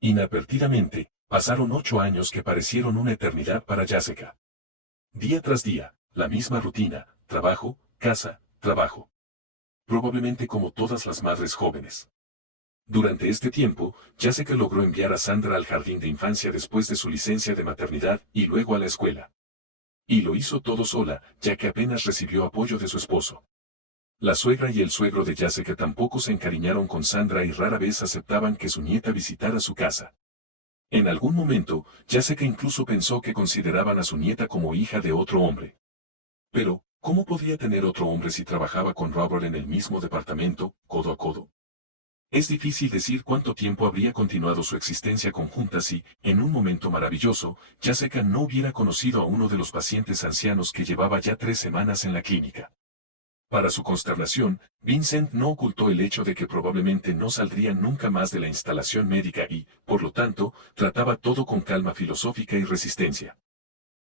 Inadvertidamente, pasaron 8 años que parecieron una eternidad para Jessica. Día tras día, la misma rutina, trabajo, casa, trabajo. Probablemente como todas las madres jóvenes. Durante este tiempo, Jessica logró enviar a Sandra al jardín de infancia después de su licencia de maternidad y luego a la escuela. Y lo hizo todo sola, ya que apenas recibió apoyo de su esposo. La suegra y el suegro de Jessica tampoco se encariñaron con Sandra y rara vez aceptaban que su nieta visitara su casa. En algún momento, Jessica incluso pensó que consideraban a su nieta como hija de otro hombre. Pero, ¿cómo podía tener otro hombre si trabajaba con Robert en el mismo departamento, codo a codo? Es difícil decir cuánto tiempo habría continuado su existencia conjunta si, en un momento maravilloso, Jessica no hubiera conocido a uno de los pacientes ancianos que llevaba ya 3 semanas en la clínica. Para su consternación, Vincent no ocultó el hecho de que probablemente no saldría nunca más de la instalación médica y, por lo tanto, trataba todo con calma filosófica y resistencia.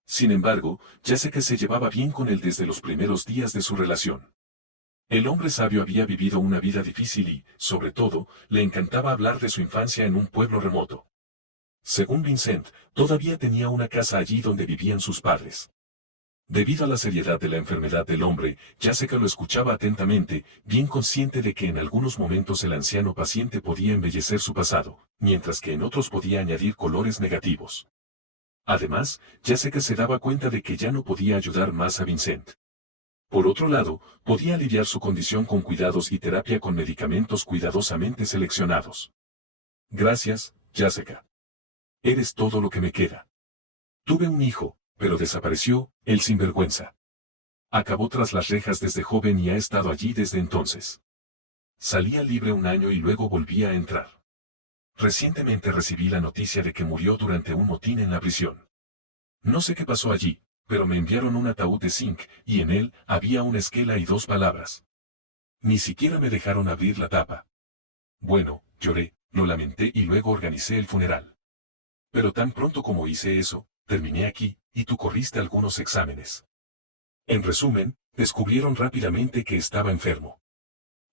Sin embargo, Jessica se llevaba bien con él desde los primeros días de su relación. El hombre sabio había vivido una vida difícil y, sobre todo, le encantaba hablar de su infancia en un pueblo remoto. Según Vincent, todavía tenía una casa allí donde vivían sus padres. Debido a la seriedad de la enfermedad del hombre, Jessica lo escuchaba atentamente, bien consciente de que en algunos momentos el anciano paciente podía embellecer su pasado, mientras que en otros podía añadir colores negativos. Además, Jessica se daba cuenta de que ya no podía ayudar más a Vincent. Por otro lado, podía aliviar su condición con cuidados y terapia con medicamentos cuidadosamente seleccionados. Gracias, Jessica. Eres todo lo que me queda. Tuve un hijo, pero desapareció, el sinvergüenza. Acabó tras las rejas desde joven y ha estado allí desde entonces. Salía libre un año y luego volvía a entrar. Recientemente recibí la noticia de que murió durante un motín en la prisión. No sé qué pasó allí, pero me enviaron un ataúd de zinc, y en él había una esquela y 2 palabras. Ni siquiera me dejaron abrir la tapa. Bueno, lloré, lo lamenté y luego organicé el funeral. Pero tan pronto como hice eso, terminé aquí, y tú corriste algunos exámenes. En resumen, descubrieron rápidamente que estaba enfermo.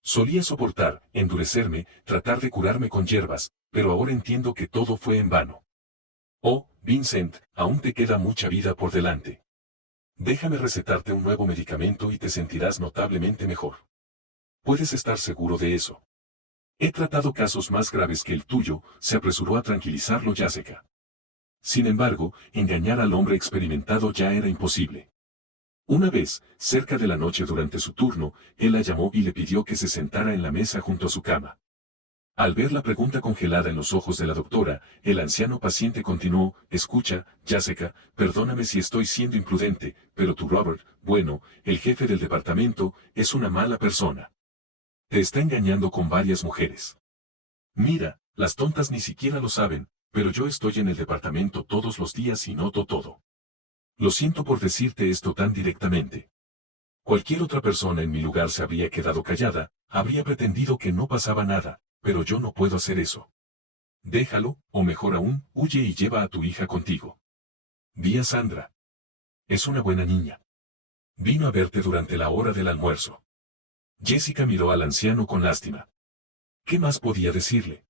Solía soportar, endurecerme, tratar de curarme con hierbas, pero ahora entiendo que todo fue en vano. Oh, Vincent, aún te queda mucha vida por delante. Déjame recetarte un nuevo medicamento y te sentirás notablemente mejor. Puedes estar seguro de eso. He tratado casos más graves que el tuyo, se apresuró a tranquilizarlo Jessica. Sin embargo, engañar al hombre experimentado ya era imposible. Una vez, cerca de la noche durante su turno, él la llamó y le pidió que se sentara en la mesa junto a su cama. Al ver la pregunta congelada en los ojos de la doctora, el anciano paciente continuó, escucha, Jessica, perdóname si estoy siendo imprudente, pero tu Robert, bueno, el jefe del departamento, es una mala persona. Te está engañando con varias mujeres. Mira, las tontas ni siquiera lo saben, pero yo estoy en el departamento todos los días y noto todo. Lo siento por decirte esto tan directamente. Cualquier otra persona en mi lugar se habría quedado callada, habría pretendido que no pasaba nada, pero yo no puedo hacer eso. Déjalo, o mejor aún, huye y lleva a tu hija contigo. Vi a Sandra. Es una buena niña. Vino a verte durante la hora del almuerzo. Jessica miró al anciano con lástima. ¿Qué más podía decirle?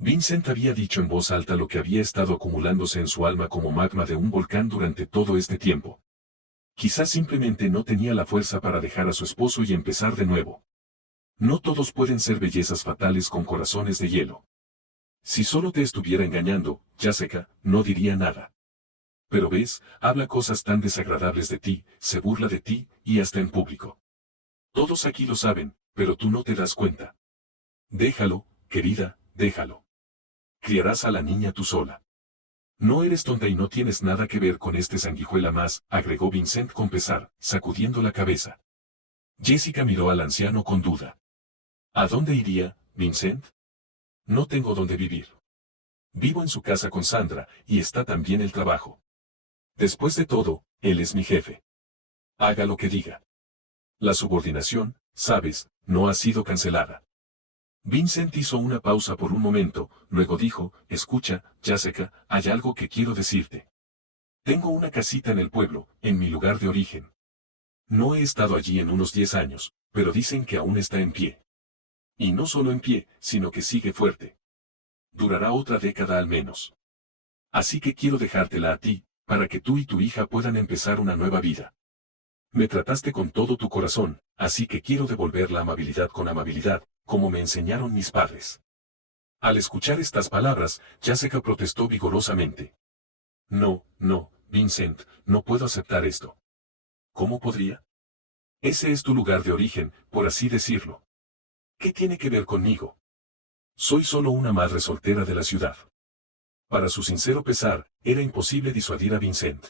Vincent había dicho en voz alta lo que había estado acumulándose en su alma como magma de un volcán durante todo este tiempo. Quizás simplemente no tenía la fuerza para dejar a su esposo y empezar de nuevo. No todos pueden ser bellezas fatales con corazones de hielo. Si solo te estuviera engañando, Jessica, no diría nada. Pero ves, habla cosas tan desagradables de ti, se burla de ti, y hasta en público. Todos aquí lo saben, pero tú no te das cuenta. Déjalo, querida, déjalo. Criarás a la niña tú sola. No eres tonta y no tienes nada que ver con este sanguijuela más, agregó Vincent con pesar, sacudiendo la cabeza. Jessica miró al anciano con duda. ¿A dónde iría, Vincent? No tengo dónde vivir. Vivo en su casa con Sandra, y está también el trabajo. Después de todo, él es mi jefe. Haga lo que diga. La subordinación, sabes, no ha sido cancelada. Vincent hizo una pausa por un momento, luego dijo, escucha, Jessica, hay algo que quiero decirte. Tengo una casita en el pueblo, en mi lugar de origen. No he estado allí en unos 10 años, pero dicen que aún está en pie. Y no solo en pie, sino que sigue fuerte. Durará otra década al menos. Así que quiero dejártela a ti, para que tú y tu hija puedan empezar una nueva vida. Me trataste con todo tu corazón, así que quiero devolver la amabilidad con amabilidad, como me enseñaron mis padres. Al escuchar estas palabras, Jessica protestó vigorosamente. No, no, Vincent, no puedo aceptar esto. ¿Cómo podría? Ese es tu lugar de origen, por así decirlo. ¿Qué tiene que ver conmigo? Soy solo una madre soltera de la ciudad. Para su sincero pesar, era imposible disuadir a Vincent.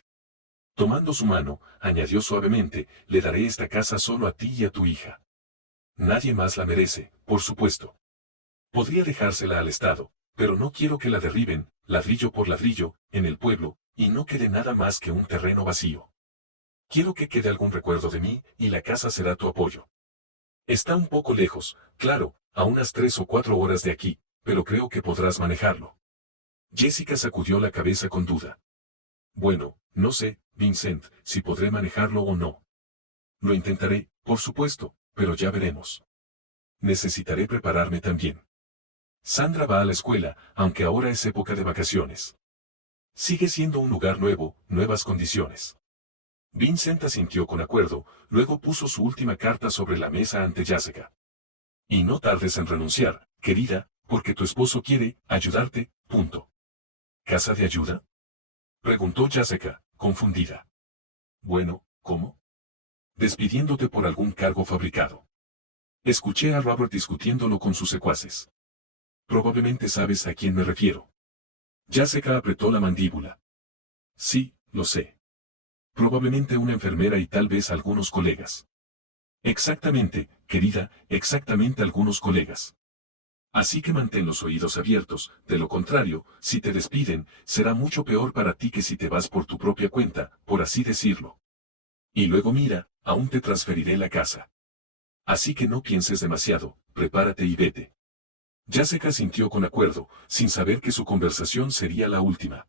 Tomando su mano, añadió suavemente, le daré esta casa solo a ti y a tu hija. Nadie más la merece, por supuesto. Podría dejársela al Estado, pero no quiero que la derriben, ladrillo por ladrillo, en el pueblo, y no quede nada más que un terreno vacío. Quiero que quede algún recuerdo de mí, y la casa será tu apoyo. Está un poco lejos, claro, a unas 3 o 4 horas de aquí, pero creo que podrás manejarlo. Jessica sacudió la cabeza con duda. Bueno, no sé, Vincent, si podré manejarlo o no. Lo intentaré, por supuesto, pero ya veremos. Necesitaré prepararme también. Sandra va a la escuela, aunque ahora es época de vacaciones. Sigue siendo un lugar nuevo, nuevas condiciones. Vincent asintió con acuerdo, luego puso su última carta sobre la mesa ante Jessica. Y no tardes en renunciar, querida, porque tu esposo quiere ayudarte, punto. ¿Casa de ayuda? Preguntó Jessica, confundida. Bueno, ¿cómo? Despidiéndote por algún cargo fabricado. Escuché a Robert discutiéndolo con sus secuaces. Probablemente sabes a quién me refiero. Jessica apretó la mandíbula. Sí, lo sé. Probablemente una enfermera y tal vez algunos colegas. Exactamente, querida, exactamente algunos colegas. Así que mantén los oídos abiertos, de lo contrario, si te despiden, será mucho peor para ti que si te vas por tu propia cuenta, por así decirlo. Y luego mira, aún te transferiré la casa. Así que no pienses demasiado, prepárate y vete. Jessica sintió con acuerdo, sin saber que su conversación sería la última.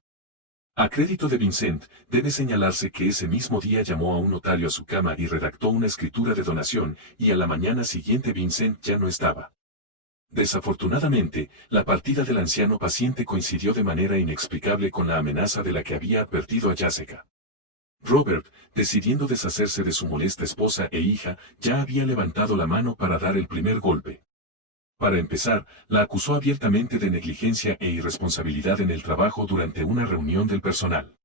A crédito de Vincent, debe señalarse que ese mismo día llamó a un notario a su cama y redactó una escritura de donación, y a la mañana siguiente Vincent ya no estaba. Desafortunadamente, la partida del anciano paciente coincidió de manera inexplicable con la amenaza de la que había advertido a Jessica. Robert, decidiendo deshacerse de su molesta esposa e hija, ya había levantado la mano para dar el primer golpe. Para empezar, la acusó abiertamente de negligencia e irresponsabilidad en el trabajo durante una reunión del personal.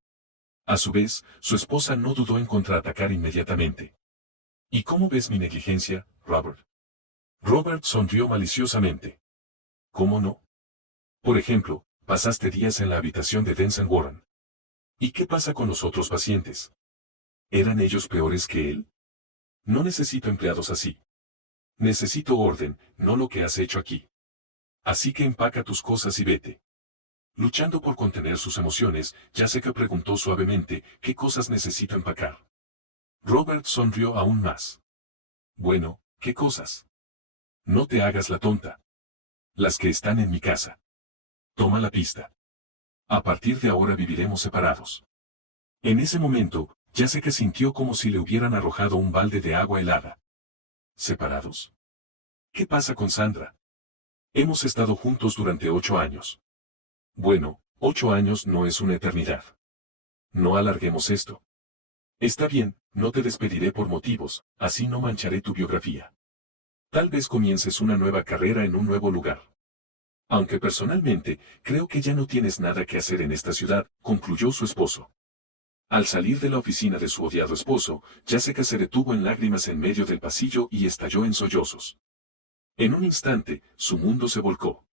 A su vez, su esposa no dudó en contraatacar inmediatamente. ¿Y cómo ves mi negligencia, Robert? Robert sonrió maliciosamente. ¿Cómo no? Por ejemplo, pasaste días en la habitación de Denson Warren. ¿Y qué pasa con los otros pacientes? ¿Eran ellos peores que él? No necesito empleados así. Necesito orden, no lo que has hecho aquí. Así que empaca tus cosas y vete. Luchando por contener sus emociones, Jessica preguntó suavemente, ¿qué cosas necesito empacar? Robert sonrió aún más. Bueno, ¿qué cosas? No te hagas la tonta. Las que están en mi casa. Toma la pista. A partir de ahora viviremos separados. En ese momento, Jessica sintió como si le hubieran arrojado un balde de agua helada. ¿Separados? ¿Qué pasa con Sandra? Hemos estado juntos durante 8 años. Bueno, 8 años no es una eternidad. No alarguemos esto. Está bien, no te despediré por motivos, así no mancharé tu biografía. Tal vez comiences una nueva carrera en un nuevo lugar. Aunque personalmente, creo que ya no tienes nada que hacer en esta ciudad, concluyó su esposo. Al salir de la oficina de su odiado esposo, Jessica se detuvo en lágrimas en medio del pasillo y estalló en sollozos. En un instante, su mundo se volcó.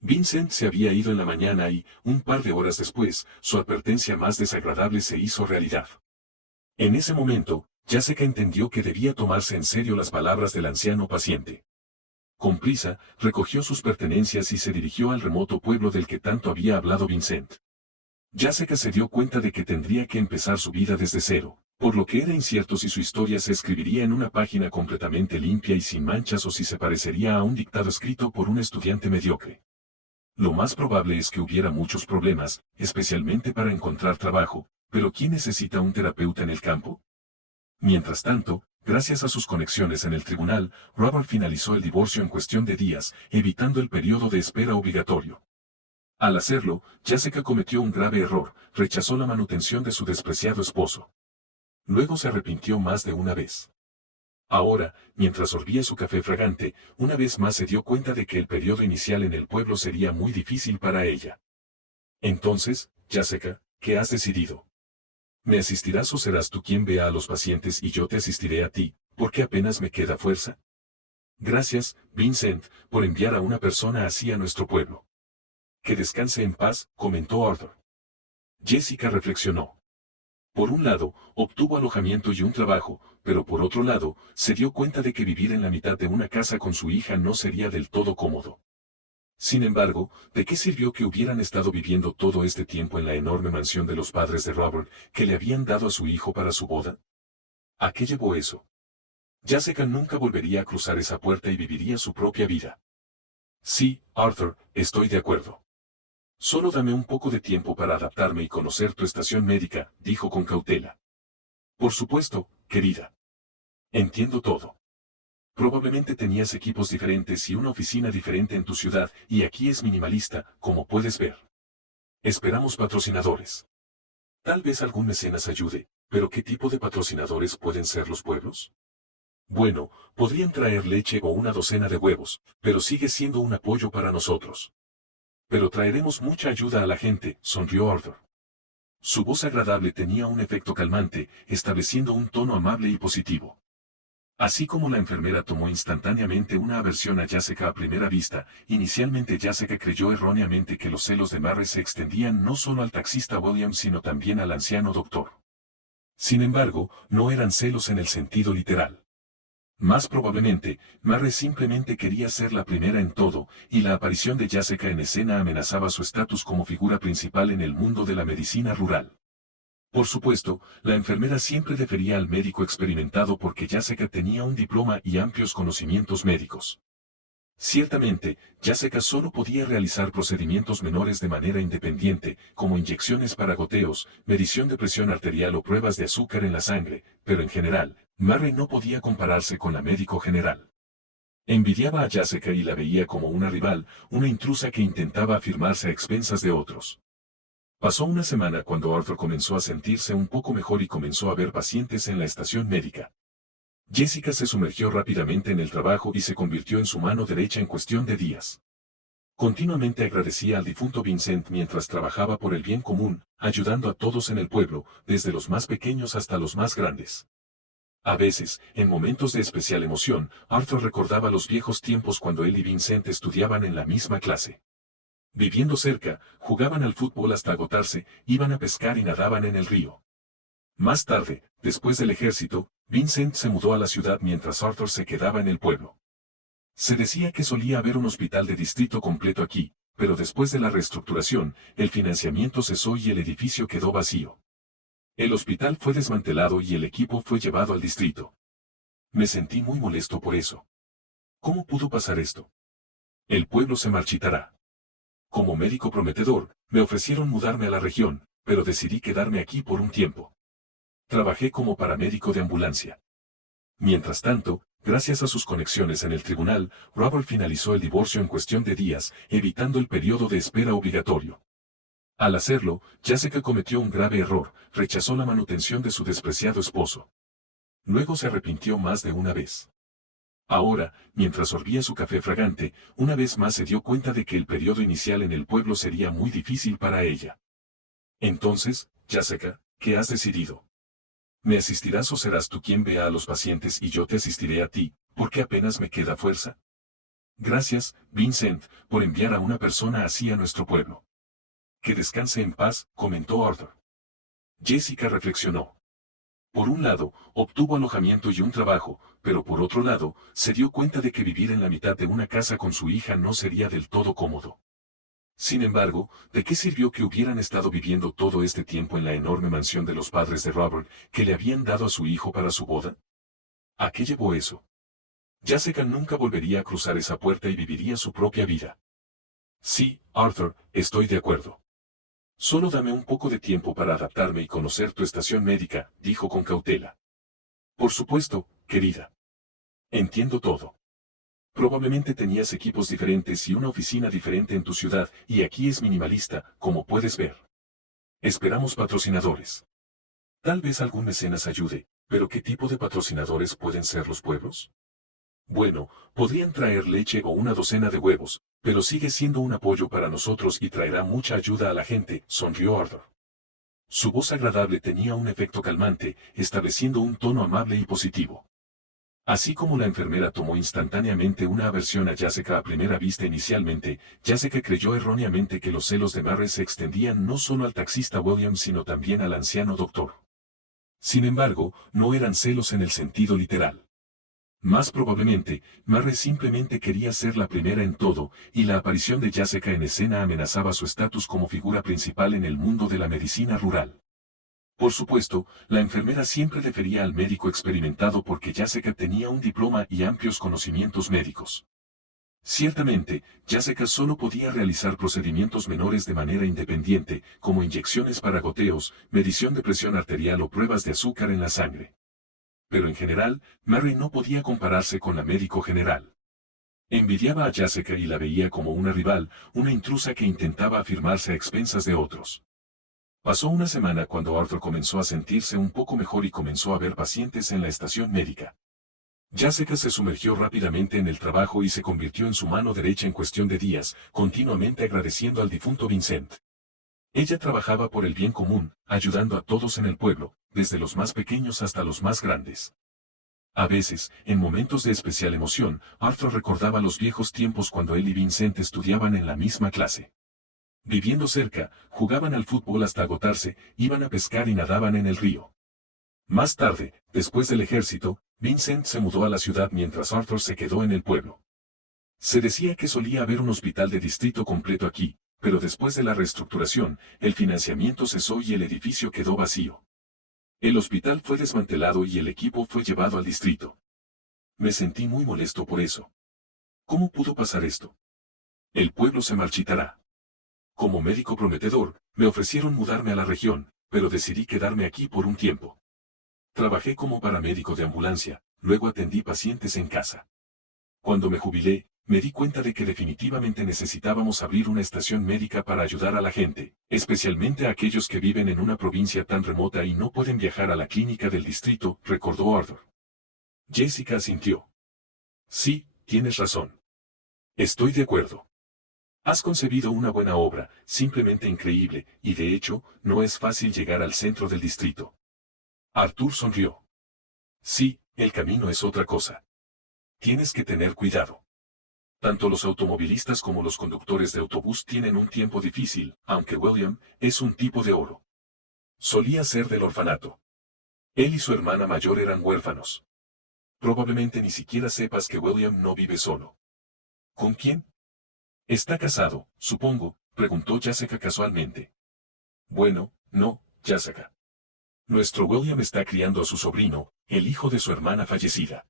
Vincent se había ido en la mañana y, un par de horas después, su advertencia más desagradable se hizo realidad. En ese momento, Jessica entendió que debía tomarse en serio las palabras del anciano paciente. Con prisa, recogió sus pertenencias y se dirigió al remoto pueblo del que tanto había hablado Vincent. Jessica se dio cuenta de que tendría que empezar su vida desde cero, por lo que era incierto si su historia se escribiría en una página completamente limpia y sin manchas o si se parecería a un dictado escrito por un estudiante mediocre. Lo más probable es que hubiera muchos problemas, especialmente para encontrar trabajo, pero ¿quién necesita un terapeuta en el campo? Mientras tanto, gracias a sus conexiones en el tribunal, Robert finalizó el divorcio en cuestión de días, evitando el periodo de espera obligatorio. Al hacerlo, Jessica cometió un grave error, rechazó la manutención de su despreciado esposo. Luego se arrepintió más de una vez. Ahora, mientras sorbía su café fragante, una vez más se dio cuenta de que el periodo inicial en el pueblo sería muy difícil para ella. Entonces, Jessica, ¿qué has decidido? ¿Me asistirás o serás tú quien vea a los pacientes y yo te asistiré a ti, porque apenas me queda fuerza? Gracias, Vincent, por enviar a una persona así a nuestro pueblo. Que descanse en paz, comentó Arthur. Jessica reflexionó. Por un lado, obtuvo alojamiento y un trabajo, pero por otro lado, se dio cuenta de que vivir en la mitad de una casa con su hija no sería del todo cómodo. Sin embargo, ¿de qué sirvió que hubieran estado viviendo todo este tiempo en la enorme mansión de los padres de Robert, que le habían dado a su hijo para su boda? ¿A qué llevó eso? Jessica nunca volvería a cruzar esa puerta y viviría su propia vida. Sí, Arthur, estoy de acuerdo. Solo dame un poco de tiempo para adaptarme y conocer tu estación médica, dijo con cautela. Por supuesto, querida. Entiendo todo. Probablemente tenías equipos diferentes y una oficina diferente en tu ciudad, y aquí es minimalista, como puedes ver. Esperamos patrocinadores. Tal vez algún mecenas ayude, pero ¿qué tipo de patrocinadores pueden ser los pueblos? Bueno, podrían traer leche o una docena de huevos, pero sigue siendo un apoyo para nosotros. Pero traeremos mucha ayuda a la gente, sonrió Arthur. Su voz agradable tenía un efecto calmante, estableciendo un tono amable y positivo. Así como la enfermera tomó instantáneamente una aversión a Jessica a primera vista, inicialmente Jessica creyó erróneamente que los celos de Murray se extendían no solo al taxista Williams sino también al anciano doctor. Sin embargo, no eran celos en el sentido literal. Más probablemente, Murray simplemente quería ser la primera en todo, y la aparición de Jessica en escena amenazaba su estatus como figura principal en el mundo de la medicina rural. Por supuesto, la enfermera siempre defería al médico experimentado porque Jessica tenía un diploma y amplios conocimientos médicos. Ciertamente, Jessica solo podía realizar procedimientos menores de manera independiente, como inyecciones para goteos, medición de presión arterial o pruebas de azúcar en la sangre, pero en general, Murray no podía compararse con la médico general. Envidiaba a Jessica y la veía como una rival, una intrusa que intentaba afirmarse a expensas de otros. Pasó una semana cuando Arthur comenzó a sentirse un poco mejor y comenzó a ver pacientes en la estación médica. Jessica se sumergió rápidamente en el trabajo y se convirtió en su mano derecha en cuestión de días. Continuamente agradecía al difunto Vincent mientras trabajaba por el bien común, ayudando a todos en el pueblo, desde los más pequeños hasta los más grandes. A veces, en momentos de especial emoción, Arthur recordaba los viejos tiempos cuando él y Vincent estudiaban en la misma clase. Viviendo cerca, jugaban al fútbol hasta agotarse, iban a pescar y nadaban en el río. Más tarde, después del ejército, Vincent se mudó a la ciudad mientras Arthur se quedaba en el pueblo. Se decía que solía haber un hospital de distrito completo aquí, pero después de la reestructuración, el financiamiento cesó y el edificio quedó vacío. El hospital fue desmantelado y el equipo fue llevado al distrito. Me sentí muy molesto por eso. ¿Cómo pudo pasar esto? El pueblo se marchitará. Como médico prometedor, me ofrecieron mudarme a la región, pero decidí quedarme aquí por un tiempo. Trabajé como paramédico de ambulancia. Mientras tanto, gracias a sus conexiones en el tribunal, Robert finalizó el divorcio en cuestión de días, evitando el periodo de espera obligatorio. Al hacerlo, Jessica cometió un grave error, rechazó la manutención de su despreciado esposo. Luego se arrepintió más de una vez. Ahora, mientras sorbía su café fragante, una vez más se dio cuenta de que el periodo inicial en el pueblo sería muy difícil para ella. Entonces, Jessica, ¿qué has decidido? ¿Me asistirás o serás tú quien vea a los pacientes y yo te asistiré a ti, porque apenas me queda fuerza? Gracias, Vincent, por enviar a una persona así a nuestro pueblo. Que descanse en paz, comentó Arthur. Jessica reflexionó. Por un lado, obtuvo alojamiento y un trabajo, pero por otro lado, se dio cuenta de que vivir en la mitad de una casa con su hija no sería del todo cómodo. Sin embargo, ¿de qué sirvió que hubieran estado viviendo todo este tiempo en la enorme mansión de los padres de Robert, que le habían dado a su hijo para su boda? ¿A qué llevó eso? Jessica nunca volvería a cruzar esa puerta y viviría su propia vida. Sí, Arthur, estoy de acuerdo. Solo dame un poco de tiempo para adaptarme y conocer tu estación médica, dijo con cautela. Por supuesto, querida. Entiendo todo. Probablemente tenías equipos diferentes y una oficina diferente en tu ciudad, y aquí es minimalista, como puedes ver. Esperamos patrocinadores. Tal vez algún mecenas ayude, pero ¿qué tipo de patrocinadores pueden ser los pueblos? Bueno, podrían traer leche o una docena de huevos, pero sigue siendo un apoyo para nosotros y traerá mucha ayuda a la gente, sonrió Arthur. Su voz agradable tenía un efecto calmante, estableciendo un tono amable y positivo. Así como la enfermera tomó instantáneamente una aversión a Jessica a primera vista inicialmente, Jessica creyó erróneamente que los celos de Murray se extendían no solo al taxista Williams sino también al anciano doctor. Sin embargo, no eran celos en el sentido literal. Más probablemente, Murray simplemente quería ser la primera en todo, y la aparición de Jessica en escena amenazaba su estatus como figura principal en el mundo de la medicina rural. Por supuesto, la enfermera siempre defería al médico experimentado porque Jessica tenía un diploma y amplios conocimientos médicos. Ciertamente, Jessica solo podía realizar procedimientos menores de manera independiente, como inyecciones para goteos, medición de presión arterial o pruebas de azúcar en la sangre. Pero en general, Murray no podía compararse con la médico general. Envidiaba a Jessica y la veía como una rival, una intrusa que intentaba afirmarse a expensas de otros. Pasó una semana cuando Arthur comenzó a sentirse un poco mejor y comenzó a ver pacientes en la estación médica. Jessica se sumergió rápidamente en el trabajo y se convirtió en su mano derecha en cuestión de días, continuamente agradeciendo al difunto Vincent. Ella trabajaba por el bien común, ayudando a todos en el pueblo, desde los más pequeños hasta los más grandes. A veces, en momentos de especial emoción, Arthur recordaba los viejos tiempos cuando él y Vincent estudiaban en la misma clase. Viviendo cerca, jugaban al fútbol hasta agotarse, iban a pescar y nadaban en el río. Más tarde, después del ejército, Vincent se mudó a la ciudad mientras Arthur se quedó en el pueblo. Se decía que solía haber un hospital de distrito completo aquí, pero después de la reestructuración, el financiamiento cesó y el edificio quedó vacío. El hospital fue desmantelado y el equipo fue llevado al distrito. Me sentí muy molesto por eso. ¿Cómo pudo pasar esto? El pueblo se marchitará. Como médico prometedor, me ofrecieron mudarme a la región, pero decidí quedarme aquí por un tiempo. Trabajé como paramédico de ambulancia, luego atendí pacientes en casa. Cuando me jubilé, me di cuenta de que definitivamente necesitábamos abrir una estación médica para ayudar a la gente, especialmente a aquellos que viven en una provincia tan remota y no pueden viajar a la clínica del distrito, recordó Arthur. Jessica asintió. Sí, tienes razón. Estoy de acuerdo. Has concebido una buena obra, simplemente increíble, y de hecho, no es fácil llegar al centro del distrito. Arthur sonrió. Sí, el camino es otra cosa. Tienes que tener cuidado. Tanto los automovilistas como los conductores de autobús tienen un tiempo difícil, aunque William es un tipo de oro. Solía ser del orfanato. Él y su hermana mayor eran huérfanos. Probablemente ni siquiera sepas que William no vive solo. ¿Con quién? Está casado, supongo, preguntó Jessica casualmente. Bueno, no, Jessica. Nuestro William está criando a su sobrino, el hijo de su hermana fallecida.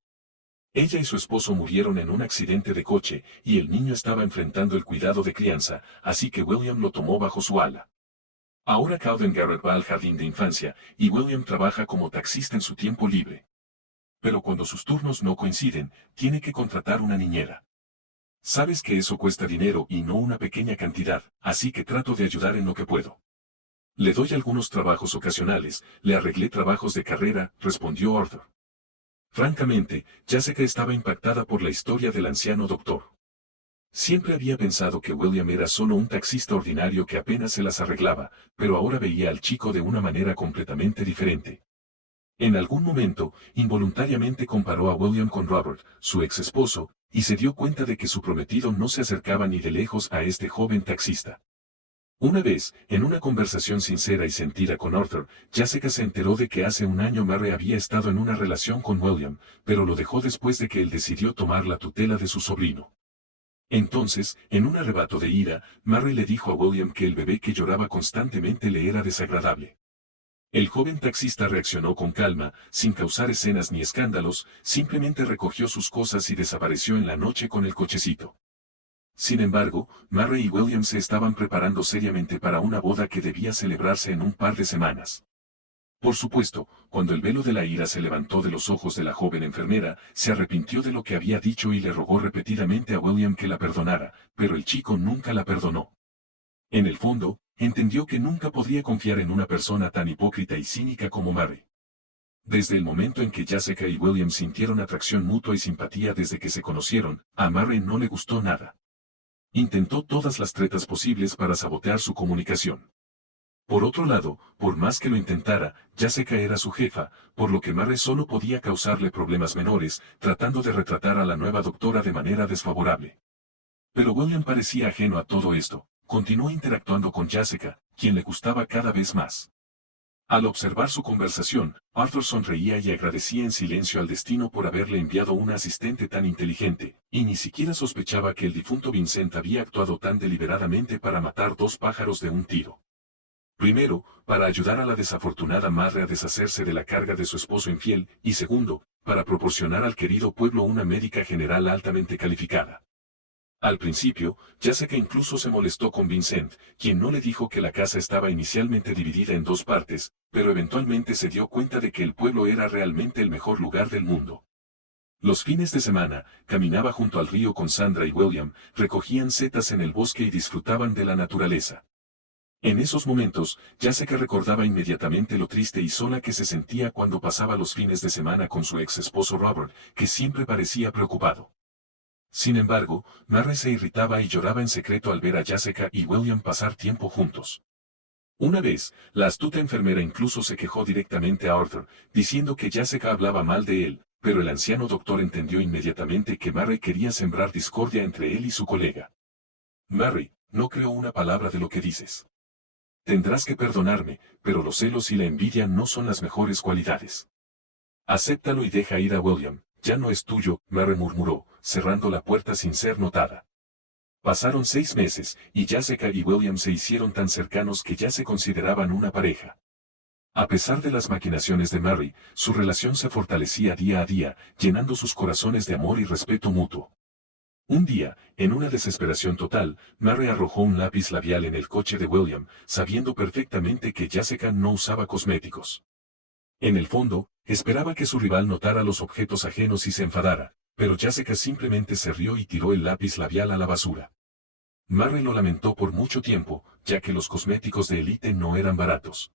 Ella y su esposo murieron en un accidente de coche, y el niño estaba enfrentando el cuidado de crianza, así que William lo tomó bajo su ala. Ahora Calvin Garrett va al jardín de infancia, y William trabaja como taxista en su tiempo libre. Pero cuando sus turnos no coinciden, tiene que contratar una niñera. Sabes que eso cuesta dinero y no una pequeña cantidad, así que trato de ayudar en lo que puedo. Le doy algunos trabajos ocasionales, le arreglé trabajos de carrera, respondió Arthur. Francamente, Jessica estaba impactada por la historia del anciano doctor. Siempre había pensado que William era solo un taxista ordinario que apenas se las arreglaba, pero ahora veía al chico de una manera completamente diferente. En algún momento, involuntariamente comparó a William con Robert, su ex esposo, y se dio cuenta de que su prometido no se acercaba ni de lejos a este joven taxista. Una vez, en una conversación sincera y sentida con Arthur, Jessica se enteró de que hace un año Mary había estado en una relación con William, pero lo dejó después de que él decidió tomar la tutela de su sobrino. Entonces, en un arrebato de ira, Mary le dijo a William que el bebé que lloraba constantemente le era desagradable. El joven taxista reaccionó con calma, sin causar escenas ni escándalos, simplemente recogió sus cosas y desapareció en la noche con el cochecito. Sin embargo, Mary y William se estaban preparando seriamente para una boda que debía celebrarse en un par de semanas. Por supuesto, cuando el velo de la ira se levantó de los ojos de la joven enfermera, se arrepintió de lo que había dicho y le rogó repetidamente a William que la perdonara, pero el chico nunca la perdonó. En el fondo, entendió que nunca podría confiar en una persona tan hipócrita y cínica como Mary. Desde el momento en que Jessica y William sintieron atracción mutua y simpatía desde que se conocieron, a Mary no le gustó nada. Intentó todas las tretas posibles para sabotear su comunicación. Por otro lado, por más que lo intentara, Jessica era su jefa, por lo que Mary solo podía causarle problemas menores, tratando de retratar a la nueva doctora de manera desfavorable. Pero William parecía ajeno a todo esto, continuó interactuando con Jessica, quien le gustaba cada vez más. Al observar su conversación, Arthur sonreía y agradecía en silencio al destino por haberle enviado una asistente tan inteligente, y ni siquiera sospechaba que el difunto Vincent había actuado tan deliberadamente para matar dos pájaros de un tiro. Primero, para ayudar a la desafortunada madre a deshacerse de la carga de su esposo infiel, y segundo, para proporcionar al querido pueblo una médica general altamente calificada. Al principio, Jessica incluso se molestó con Vincent, quien no le dijo que la casa estaba inicialmente dividida en dos partes, pero eventualmente se dio cuenta de que el pueblo era realmente el mejor lugar del mundo. Los fines de semana, caminaba junto al río con Sandra y William, recogían setas en el bosque y disfrutaban de la naturaleza. En esos momentos, Jessica recordaba inmediatamente lo triste y sola que se sentía cuando pasaba los fines de semana con su ex esposo Robert, que siempre parecía preocupado. Sin embargo, Mary se irritaba y lloraba en secreto al ver a Jessica y William pasar tiempo juntos. Una vez, la astuta enfermera incluso se quejó directamente a Arthur, diciendo que Jessica hablaba mal de él, pero el anciano doctor entendió inmediatamente que Murray quería sembrar discordia entre él y su colega. Murray, no creo una palabra de lo que dices. Tendrás que perdonarme, pero los celos y la envidia no son las mejores cualidades. Acéptalo y deja ir a William, ya no es tuyo, Murray murmuró, cerrando la puerta sin ser notada. Pasaron 6 meses, y Jessica y William se hicieron tan cercanos que ya se consideraban una pareja. A pesar de las maquinaciones de Murray, su relación se fortalecía día a día, llenando sus corazones de amor y respeto mutuo. Un día, en una desesperación total, Murray arrojó un lápiz labial en el coche de William, sabiendo perfectamente que Jessica no usaba cosméticos. En el fondo, esperaba que su rival notara los objetos ajenos y se enfadara, pero Jessica simplemente se rió y tiró el lápiz labial a la basura. Murray lo lamentó por mucho tiempo, ya que los cosméticos de élite no eran baratos.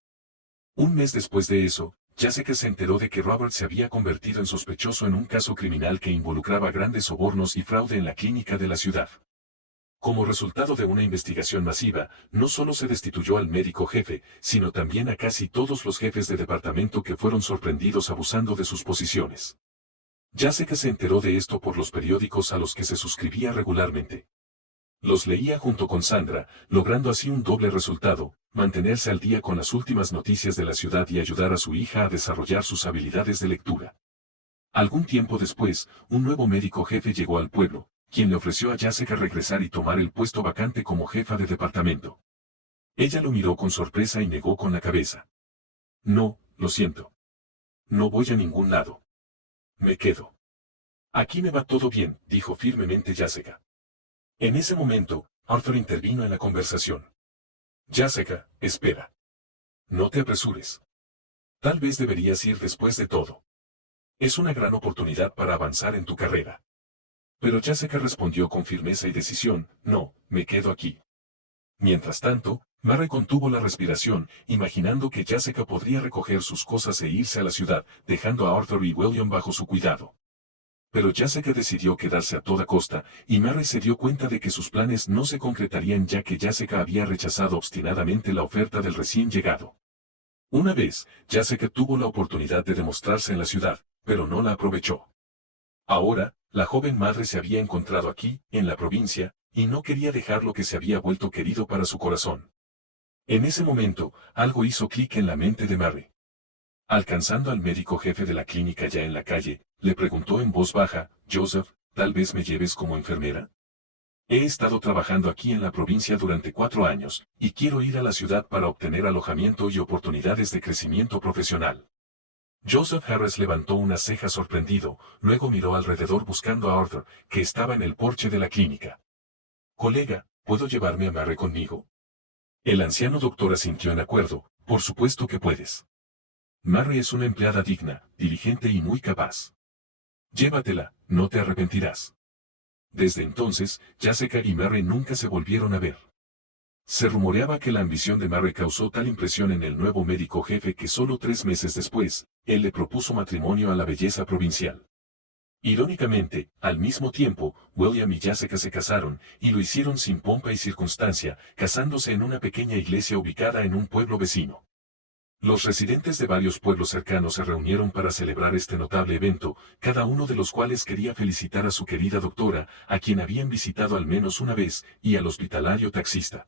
Un mes después de eso, Jessica se enteró de que Robert se había convertido en sospechoso en un caso criminal que involucraba grandes sobornos y fraude en la clínica de la ciudad. Como resultado de una investigación masiva, no solo se destituyó al médico jefe, sino también a casi todos los jefes de departamento que fueron sorprendidos abusando de sus posiciones. Jessica se enteró de esto por los periódicos a los que se suscribía regularmente. Los leía junto con Sandra, logrando así un doble resultado, mantenerse al día con las últimas noticias de la ciudad y ayudar a su hija a desarrollar sus habilidades de lectura. Algún tiempo después, un nuevo médico jefe llegó al pueblo, quien le ofreció a Jessica regresar y tomar el puesto vacante como jefa de departamento. Ella lo miró con sorpresa y negó con la cabeza. No, lo siento. No voy a ningún lado. Me quedo. Aquí me va todo bien, dijo firmemente Jessica. En ese momento, Arthur intervino en la conversación. Jessica, espera. No te apresures. Tal vez deberías ir después de todo. Es una gran oportunidad para avanzar en tu carrera. Pero Jessica respondió con firmeza y decisión, no, me quedo aquí. Mientras tanto, Murray contuvo la respiración, imaginando que Jessica podría recoger sus cosas e irse a la ciudad, dejando a Arthur y William bajo su cuidado. Pero Jessica decidió quedarse a toda costa, y Murray se dio cuenta de que sus planes no se concretarían ya que Jessica había rechazado obstinadamente la oferta del recién llegado. Una vez, Jessica tuvo la oportunidad de demostrarse en la ciudad, pero no la aprovechó. Ahora, la joven madre se había encontrado aquí, en la provincia, y no quería dejar lo que se había vuelto querido para su corazón. En ese momento, algo hizo clic en la mente de Murray. Alcanzando al médico jefe de la clínica ya en la calle, le preguntó en voz baja, Joseph, ¿tal vez me lleves como enfermera? He estado trabajando aquí en la provincia durante 4 años, y quiero ir a la ciudad para obtener alojamiento y oportunidades de crecimiento profesional. Joseph Harris levantó una ceja sorprendido, luego miró alrededor buscando a Arthur, que estaba en el porche de la clínica. Colega, ¿puedo llevarme a Murray conmigo? El anciano doctor asintió en acuerdo, por supuesto que puedes. Murray es una empleada digna, diligente y muy capaz. Llévatela, no te arrepentirás. Desde entonces, Jessica y Murray nunca se volvieron a ver. Se rumoreaba que la ambición de Murray causó tal impresión en el nuevo médico jefe que solo 3 meses después, él le propuso matrimonio a la belleza provincial. Irónicamente, al mismo tiempo, William y Jessica se casaron, y lo hicieron sin pompa y circunstancia, casándose en una pequeña iglesia ubicada en un pueblo vecino. Los residentes de varios pueblos cercanos se reunieron para celebrar este notable evento, cada uno de los cuales quería felicitar a su querida doctora, a quien habían visitado al menos una vez, y al hospitalario taxista.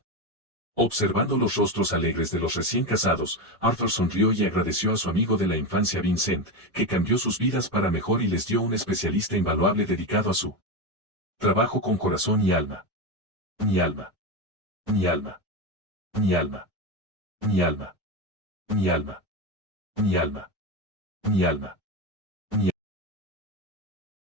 Observando los rostros alegres de los recién casados, Arthur sonrió y agradeció a su amigo de la infancia Vincent, que cambió sus vidas para mejor y les dio un especialista invaluable dedicado a su trabajo con corazón y alma. Mi alma. Mi alma. Mi alma. Mi alma. Mi alma. Mi alma. Mi alma.